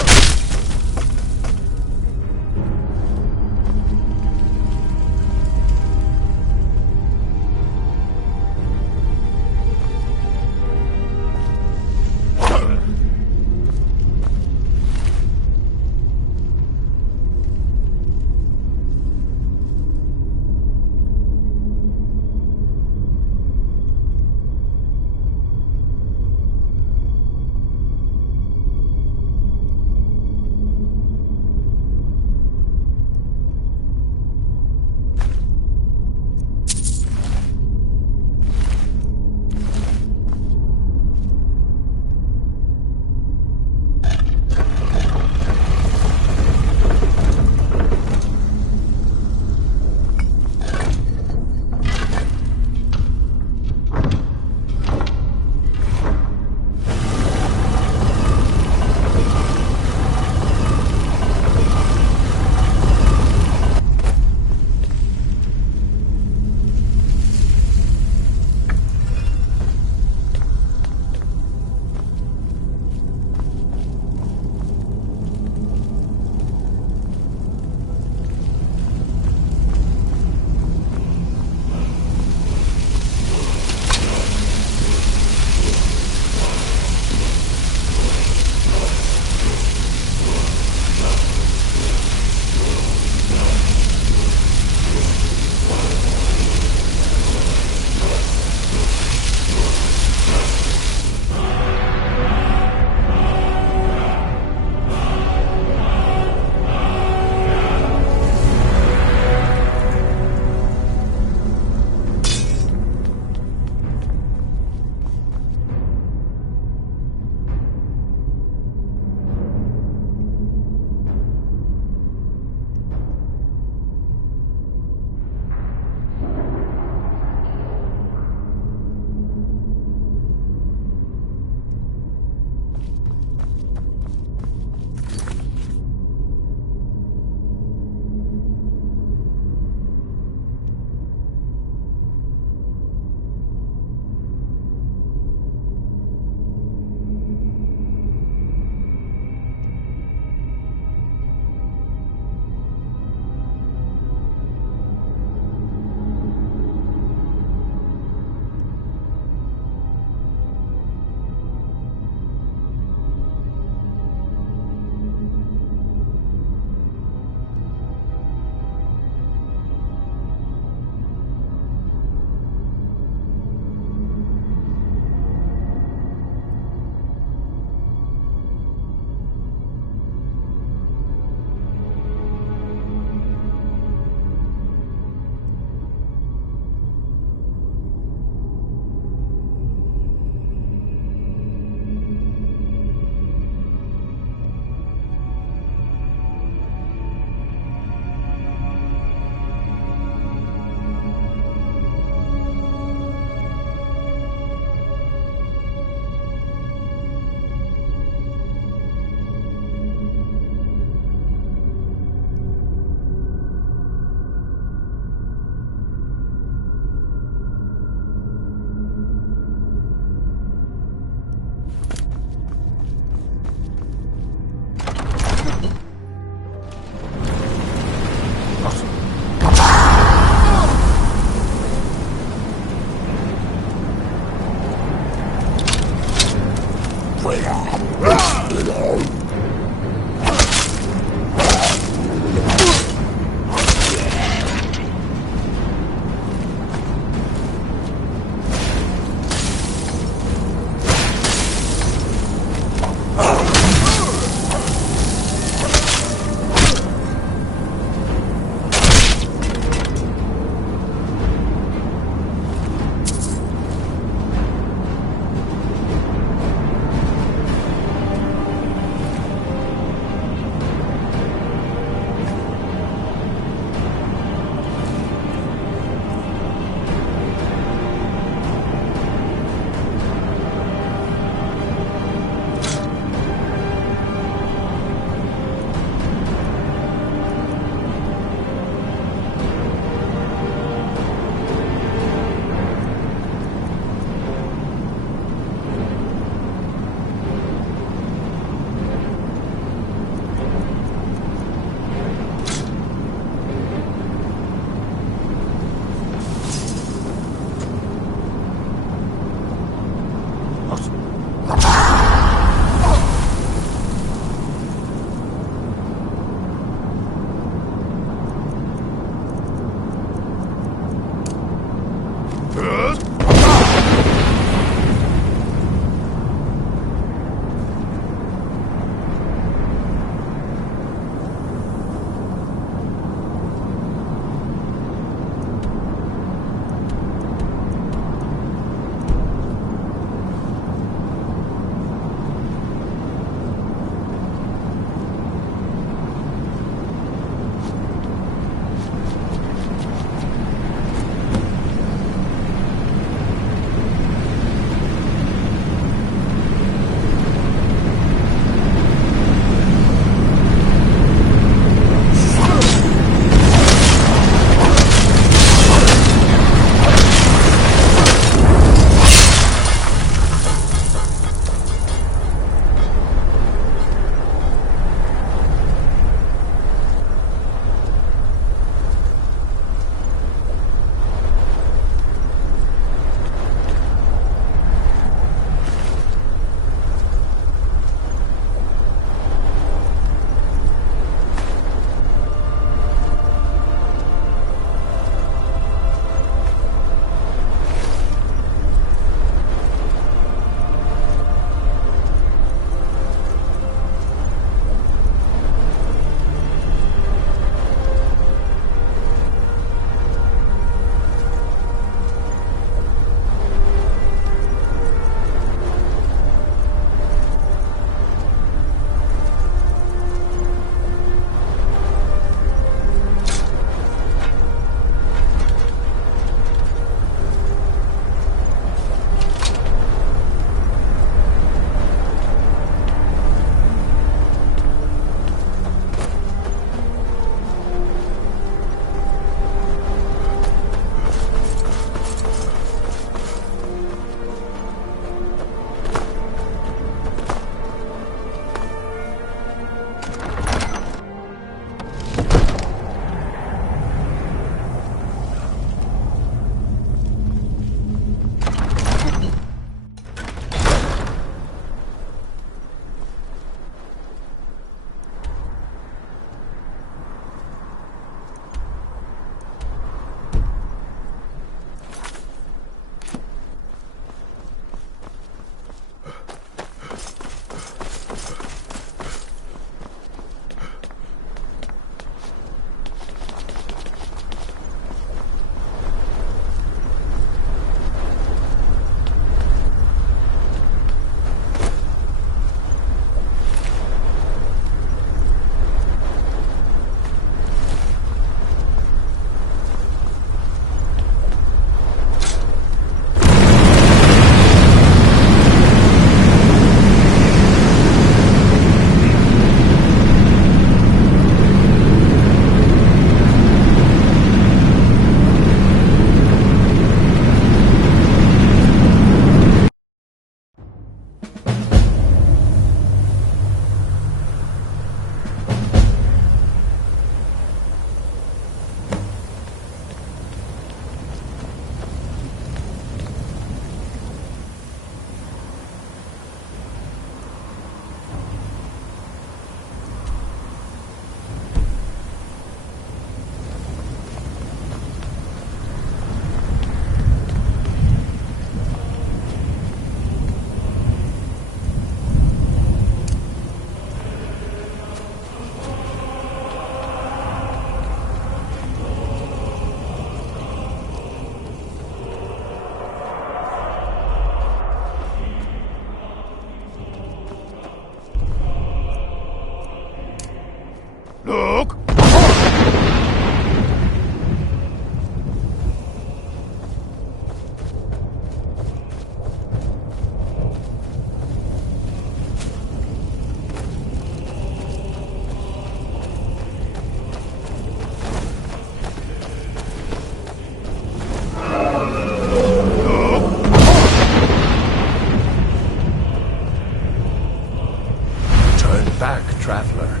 Turn back, traveler.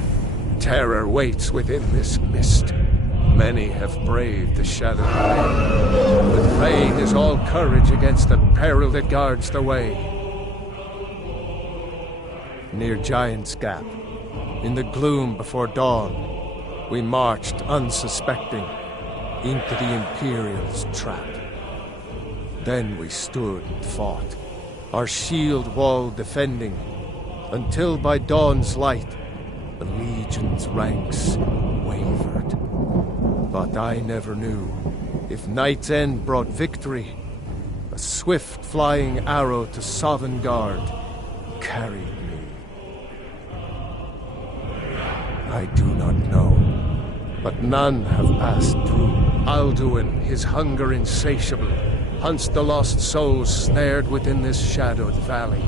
Terror waits within this mist. Many have braved the shadowed way, but vain is all courage against the peril that guards the way. Near Giant's Gap, in the gloom before dawn, we marched unsuspecting into the Imperial's trap. Then we stood and fought, our shield wall defending, until by dawn's light the Legion's ranks wavered. But I never knew if Night's End brought victory, a swift flying arrow to Sovngarde carried me. I do not know, but none have passed through. Alduin, his hunger insatiable, hunts the lost souls snared within this shadowed valley.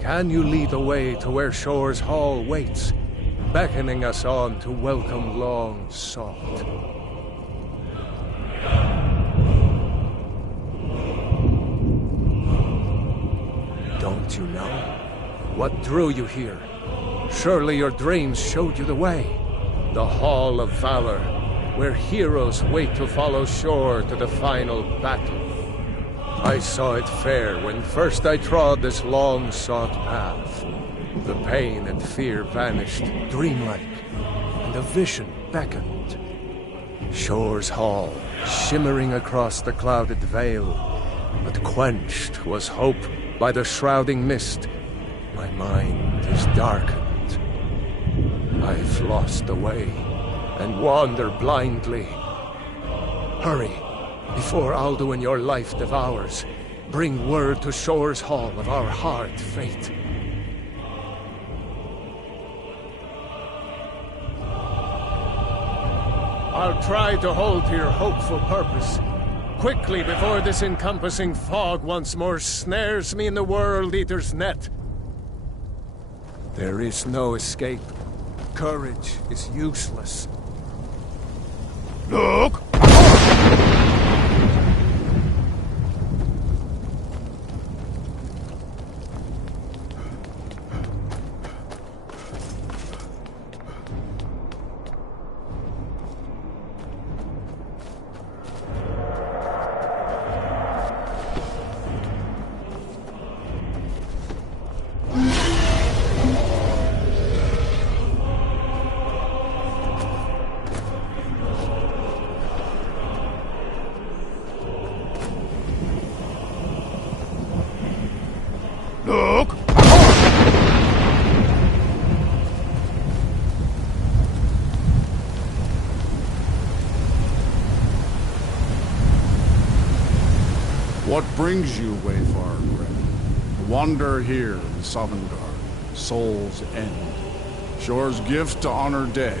Can you lead the way to where Shore's Hall waits, beckoning us on to welcome long sought? Don't you know? What drew you here? Surely your dreams showed you the way. The Hall of Valor, where heroes wait to follow Shore to the final battle. I saw it fair when first I trod this long-sought path. The pain and fear vanished, dreamlike, and a vision beckoned. Shore's Hall, shimmering across the clouded veil, but quenched was hope by the shrouding mist. My mind is darkened. I've lost the way, and wander blindly. Hurry, before Alduin your life devours. Bring word to Shore's Hall of our hard fate. I'll try to hold to your hopeful purpose. Quickly, before this encompassing fog once more snares me in the World Eater's net. There is no escape. Courage is useless. Look! Look! What brings you, Wayfarer Grim? Wander here in Sovngarde, Soul's End. Shore's gift to honor dead.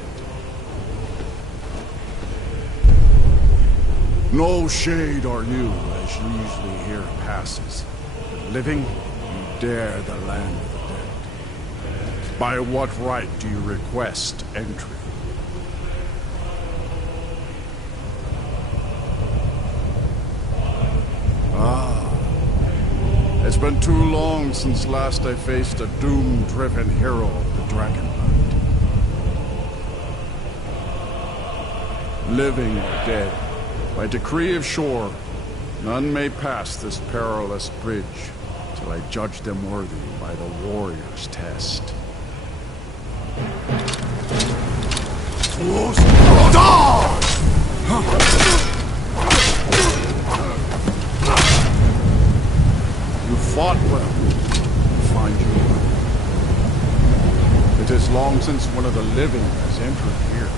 No shade are you, as usually here passes. But living, you dare the land of the dead. By what right do you request entry? It's been too long since last I faced a doom-driven hero of the Dragonhunt. Living or dead, by decree of Shore, none may pass this perilous bridge till I judge them worthy by the warrior's test. You fought well. Find you well. It is long since one of the living has entered here.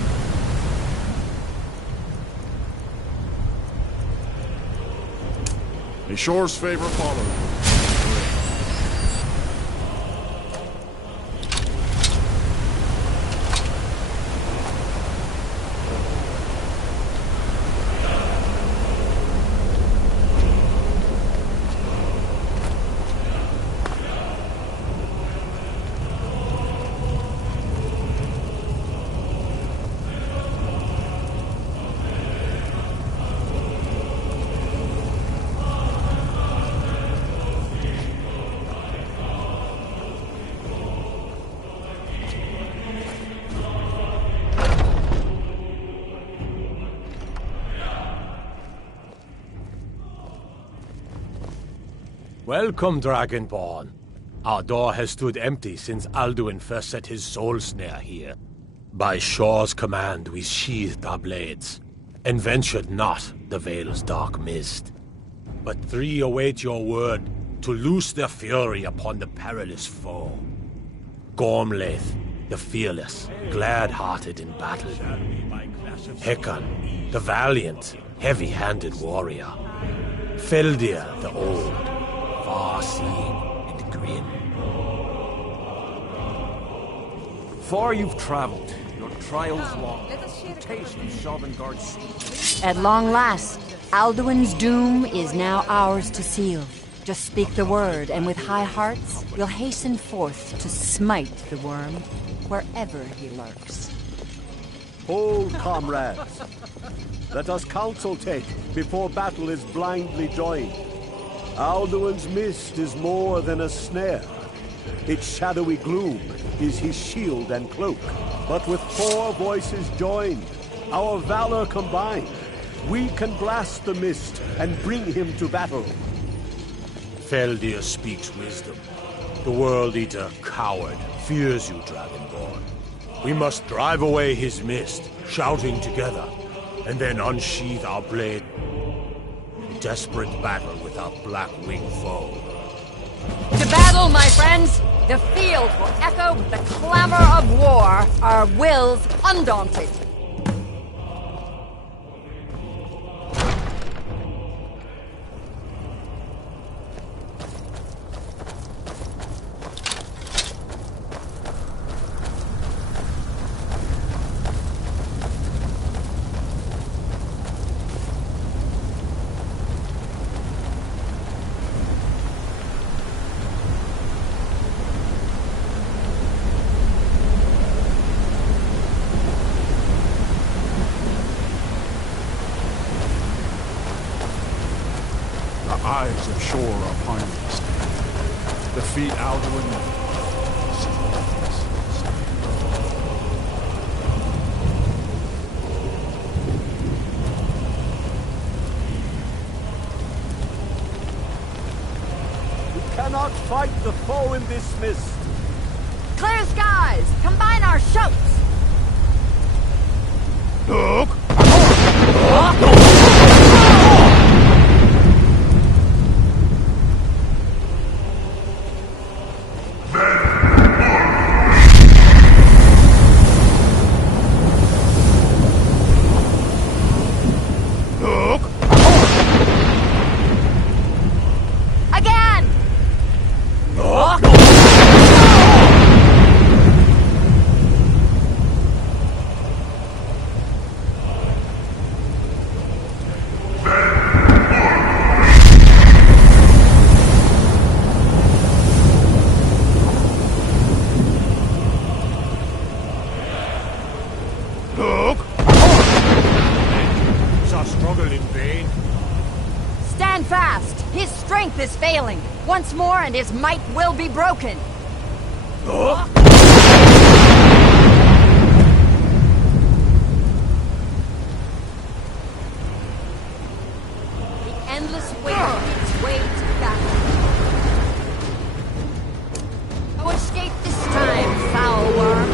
May Shore's favor follow you. Welcome, Dragonborn. Our door has stood empty since Alduin first set his soul snare here. By Shor's command, we sheathed our blades, and ventured not the Vale's dark mist. But three await your word to loose their fury upon the perilous foe. Gormlaith, the fearless, glad-hearted in battle. Hekon, the valiant, heavy-handed warrior. Feldir, the old, far-seeing and grim. Far you've traveled, your trials long. Taste of Sovngarde's sea. At long last, Alduin's doom is now ours to seal. Just speak the word, and with high hearts, we'll hasten forth to smite the worm wherever he lurks. Hold, comrades. Let us counsel take before battle is blindly joined. Alduin's mist is more than a snare. Its shadowy gloom is his shield and cloak. But with 4 voices joined, our valor combined, we can blast the mist and bring him to battle. Feldir speaks wisdom. The World Eater, coward, fears you, Dragonborn. We must drive away his mist, shouting together, and then unsheath our blade. Desperate battle with our black-winged foe. To battle, my friends! The field will echo with the clamor of war, our wills undaunted. Eyes of Shor are upon us. Defeat Alduin. We cannot fight the foe in this mist. Clear skies! Combine our shouts! Look! Again! Is our struggle in vain? Stand fast! His strength is failing. Once more and his might will be broken. The endless wait gives way to battle. Oh, escape this time, foul worm.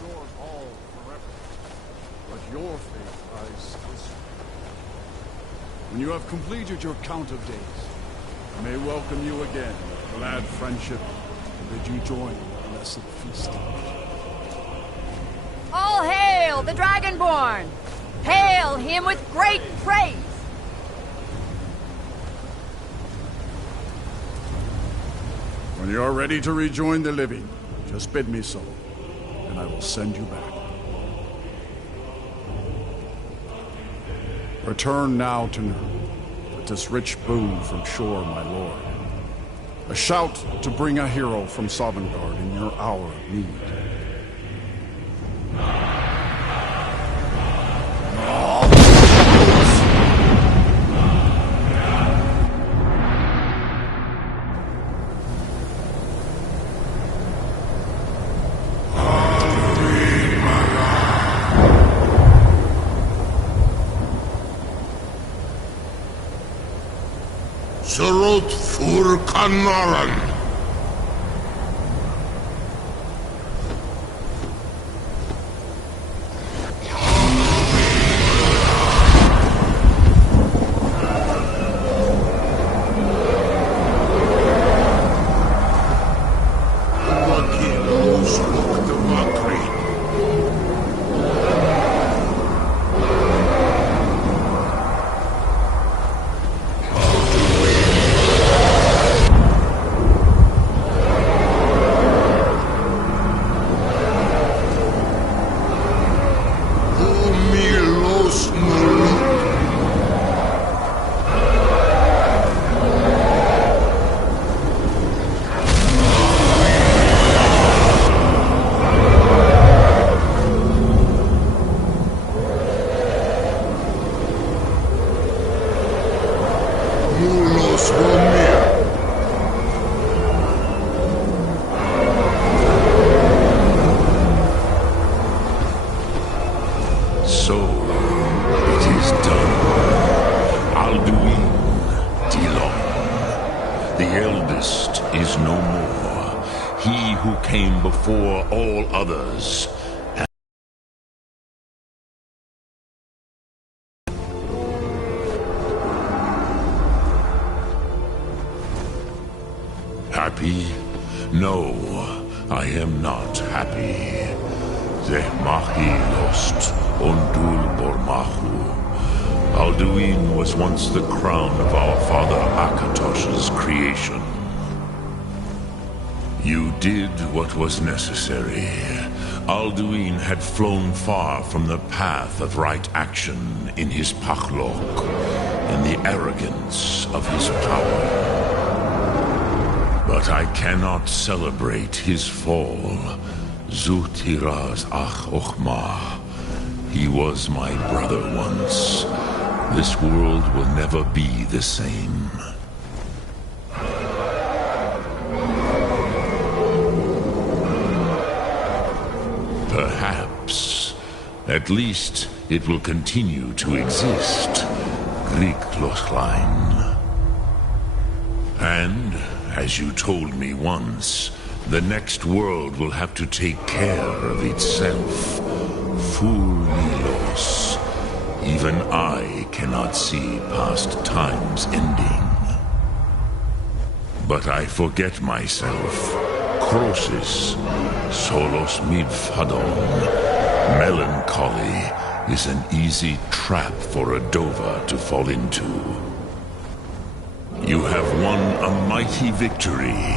shores all forever. But your fate lies elsewhere. When you have completed your count of days, I may welcome you again with glad friendship and bid you join in blessed feasting. All hail the Dragonborn! Hail him with great praise! When you are ready to rejoin the living, just bid me so, and I will send you back. Return now to Nurn, with this rich boon from shore, my lord. A shout to bring a hero from Sovngarde in your hour of need. Surut fur Kanaran. So, it is done. Alduin, Dilon, the eldest is no more. He who came before all others. Happy? No, I am not happy. Zehmahi lost Ondul Bormahu. Alduin was once the crown of our father Akatosh's creation. You did what was necessary. Alduin had flown far from the path of right action in his Pachlok, in the arrogance of his power. But I cannot celebrate his fall. Zutiraz Ach Ochma. He was my brother once. This world will never be the same. Perhaps. At least it will continue to exist. Griklochlein. And, as you told me once, the next world will have to take care of itself. Fulmilos. Even I cannot see past time's ending. But I forget myself. Crosis. Solos midfadon. Melancholy is an easy trap for a Dova to fall into. You have won a mighty victory.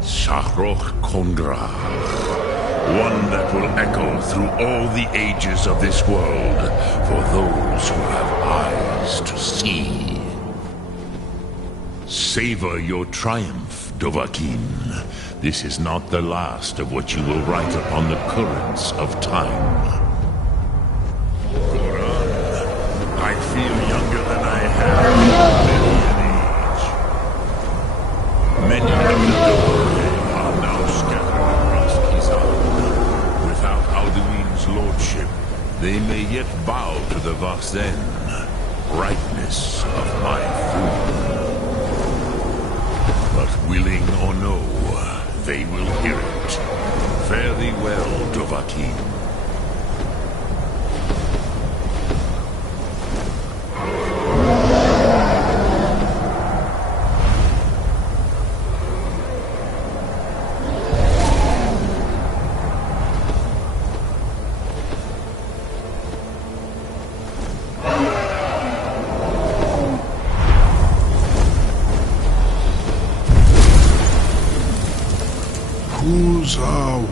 Shahroch Kondrach. One that will echo through all the ages of this world for those who have eyes to see. Savor your triumph, Dovahkiin. This is not the last of what you will write upon the currents of time. Goran, I feel younger than I have in many an age. Many of the Dovahkiin are now scattered across Kizan. Without Alduin's lordship, they may yet bow to the Vaxen, brightness of my food. But willing or no, they will hear it. Fare thee well, Dovahkiin.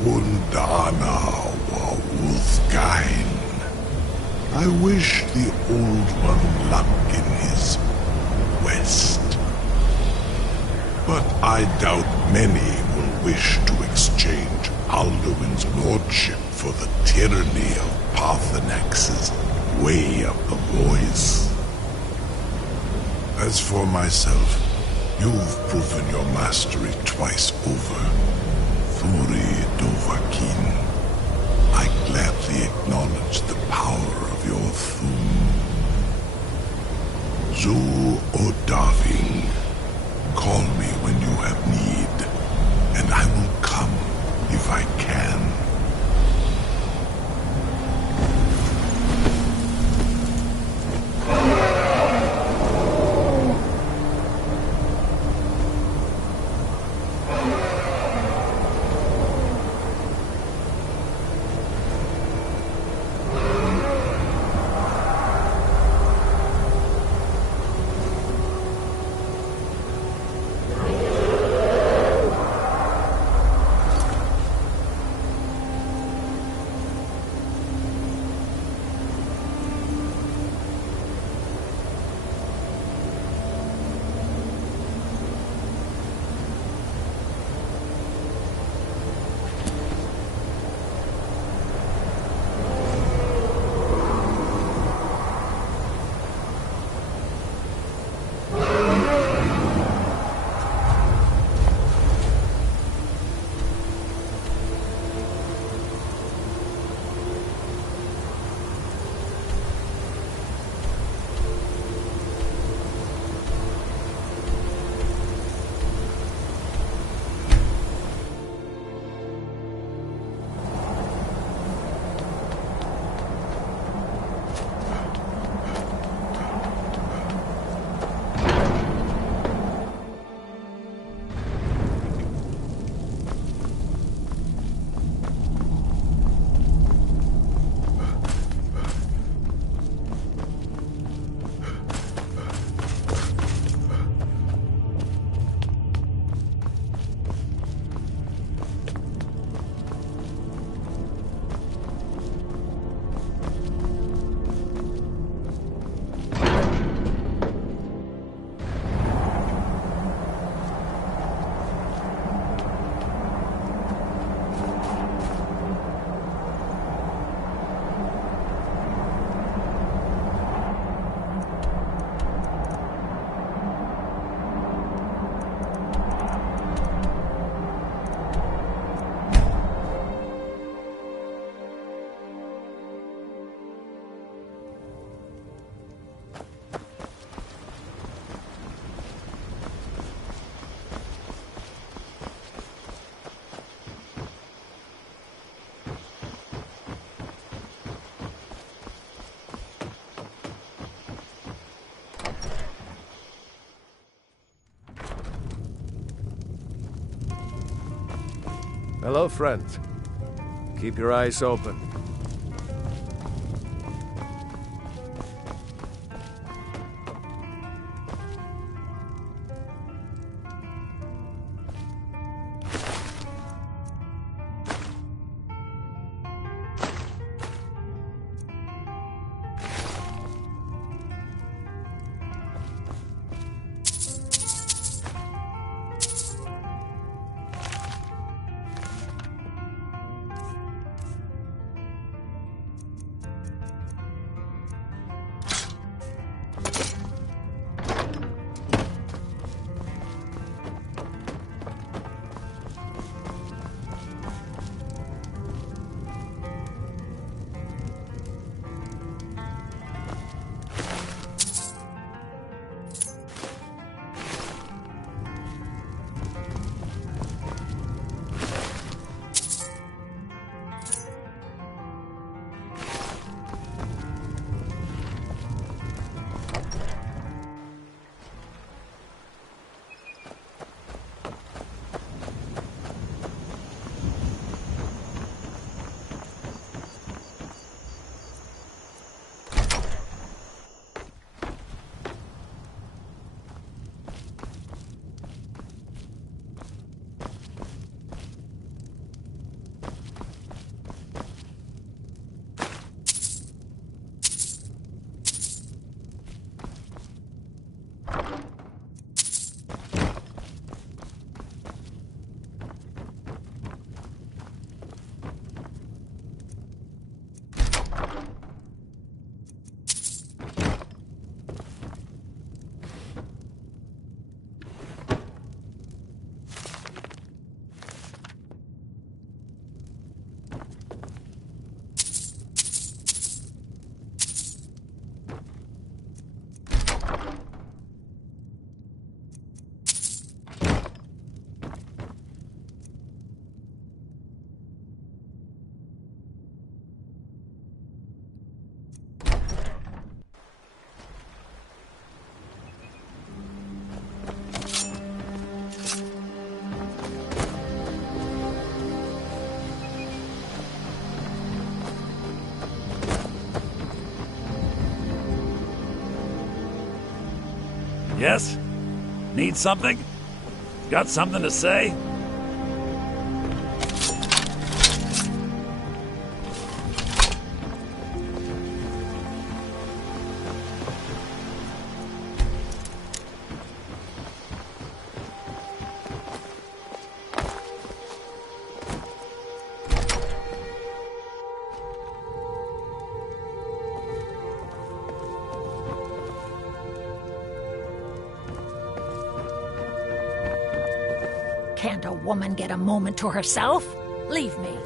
Wundana wa Uthgain. I wish the Old One luck in his quest. But I doubt many will wish to exchange Alduin's lordship for the tyranny of Parthenax's way of the voice. As for myself, you've proven your mastery twice over. Thuri Dovahkiin, I gladly acknowledge the power of your Thum. Zu Odaving, call me when you have need, and I will come if I can. Hello, friend. Keep your eyes open. Yes? Need something? Got something to say? Can't a woman get a moment to herself? Leave me.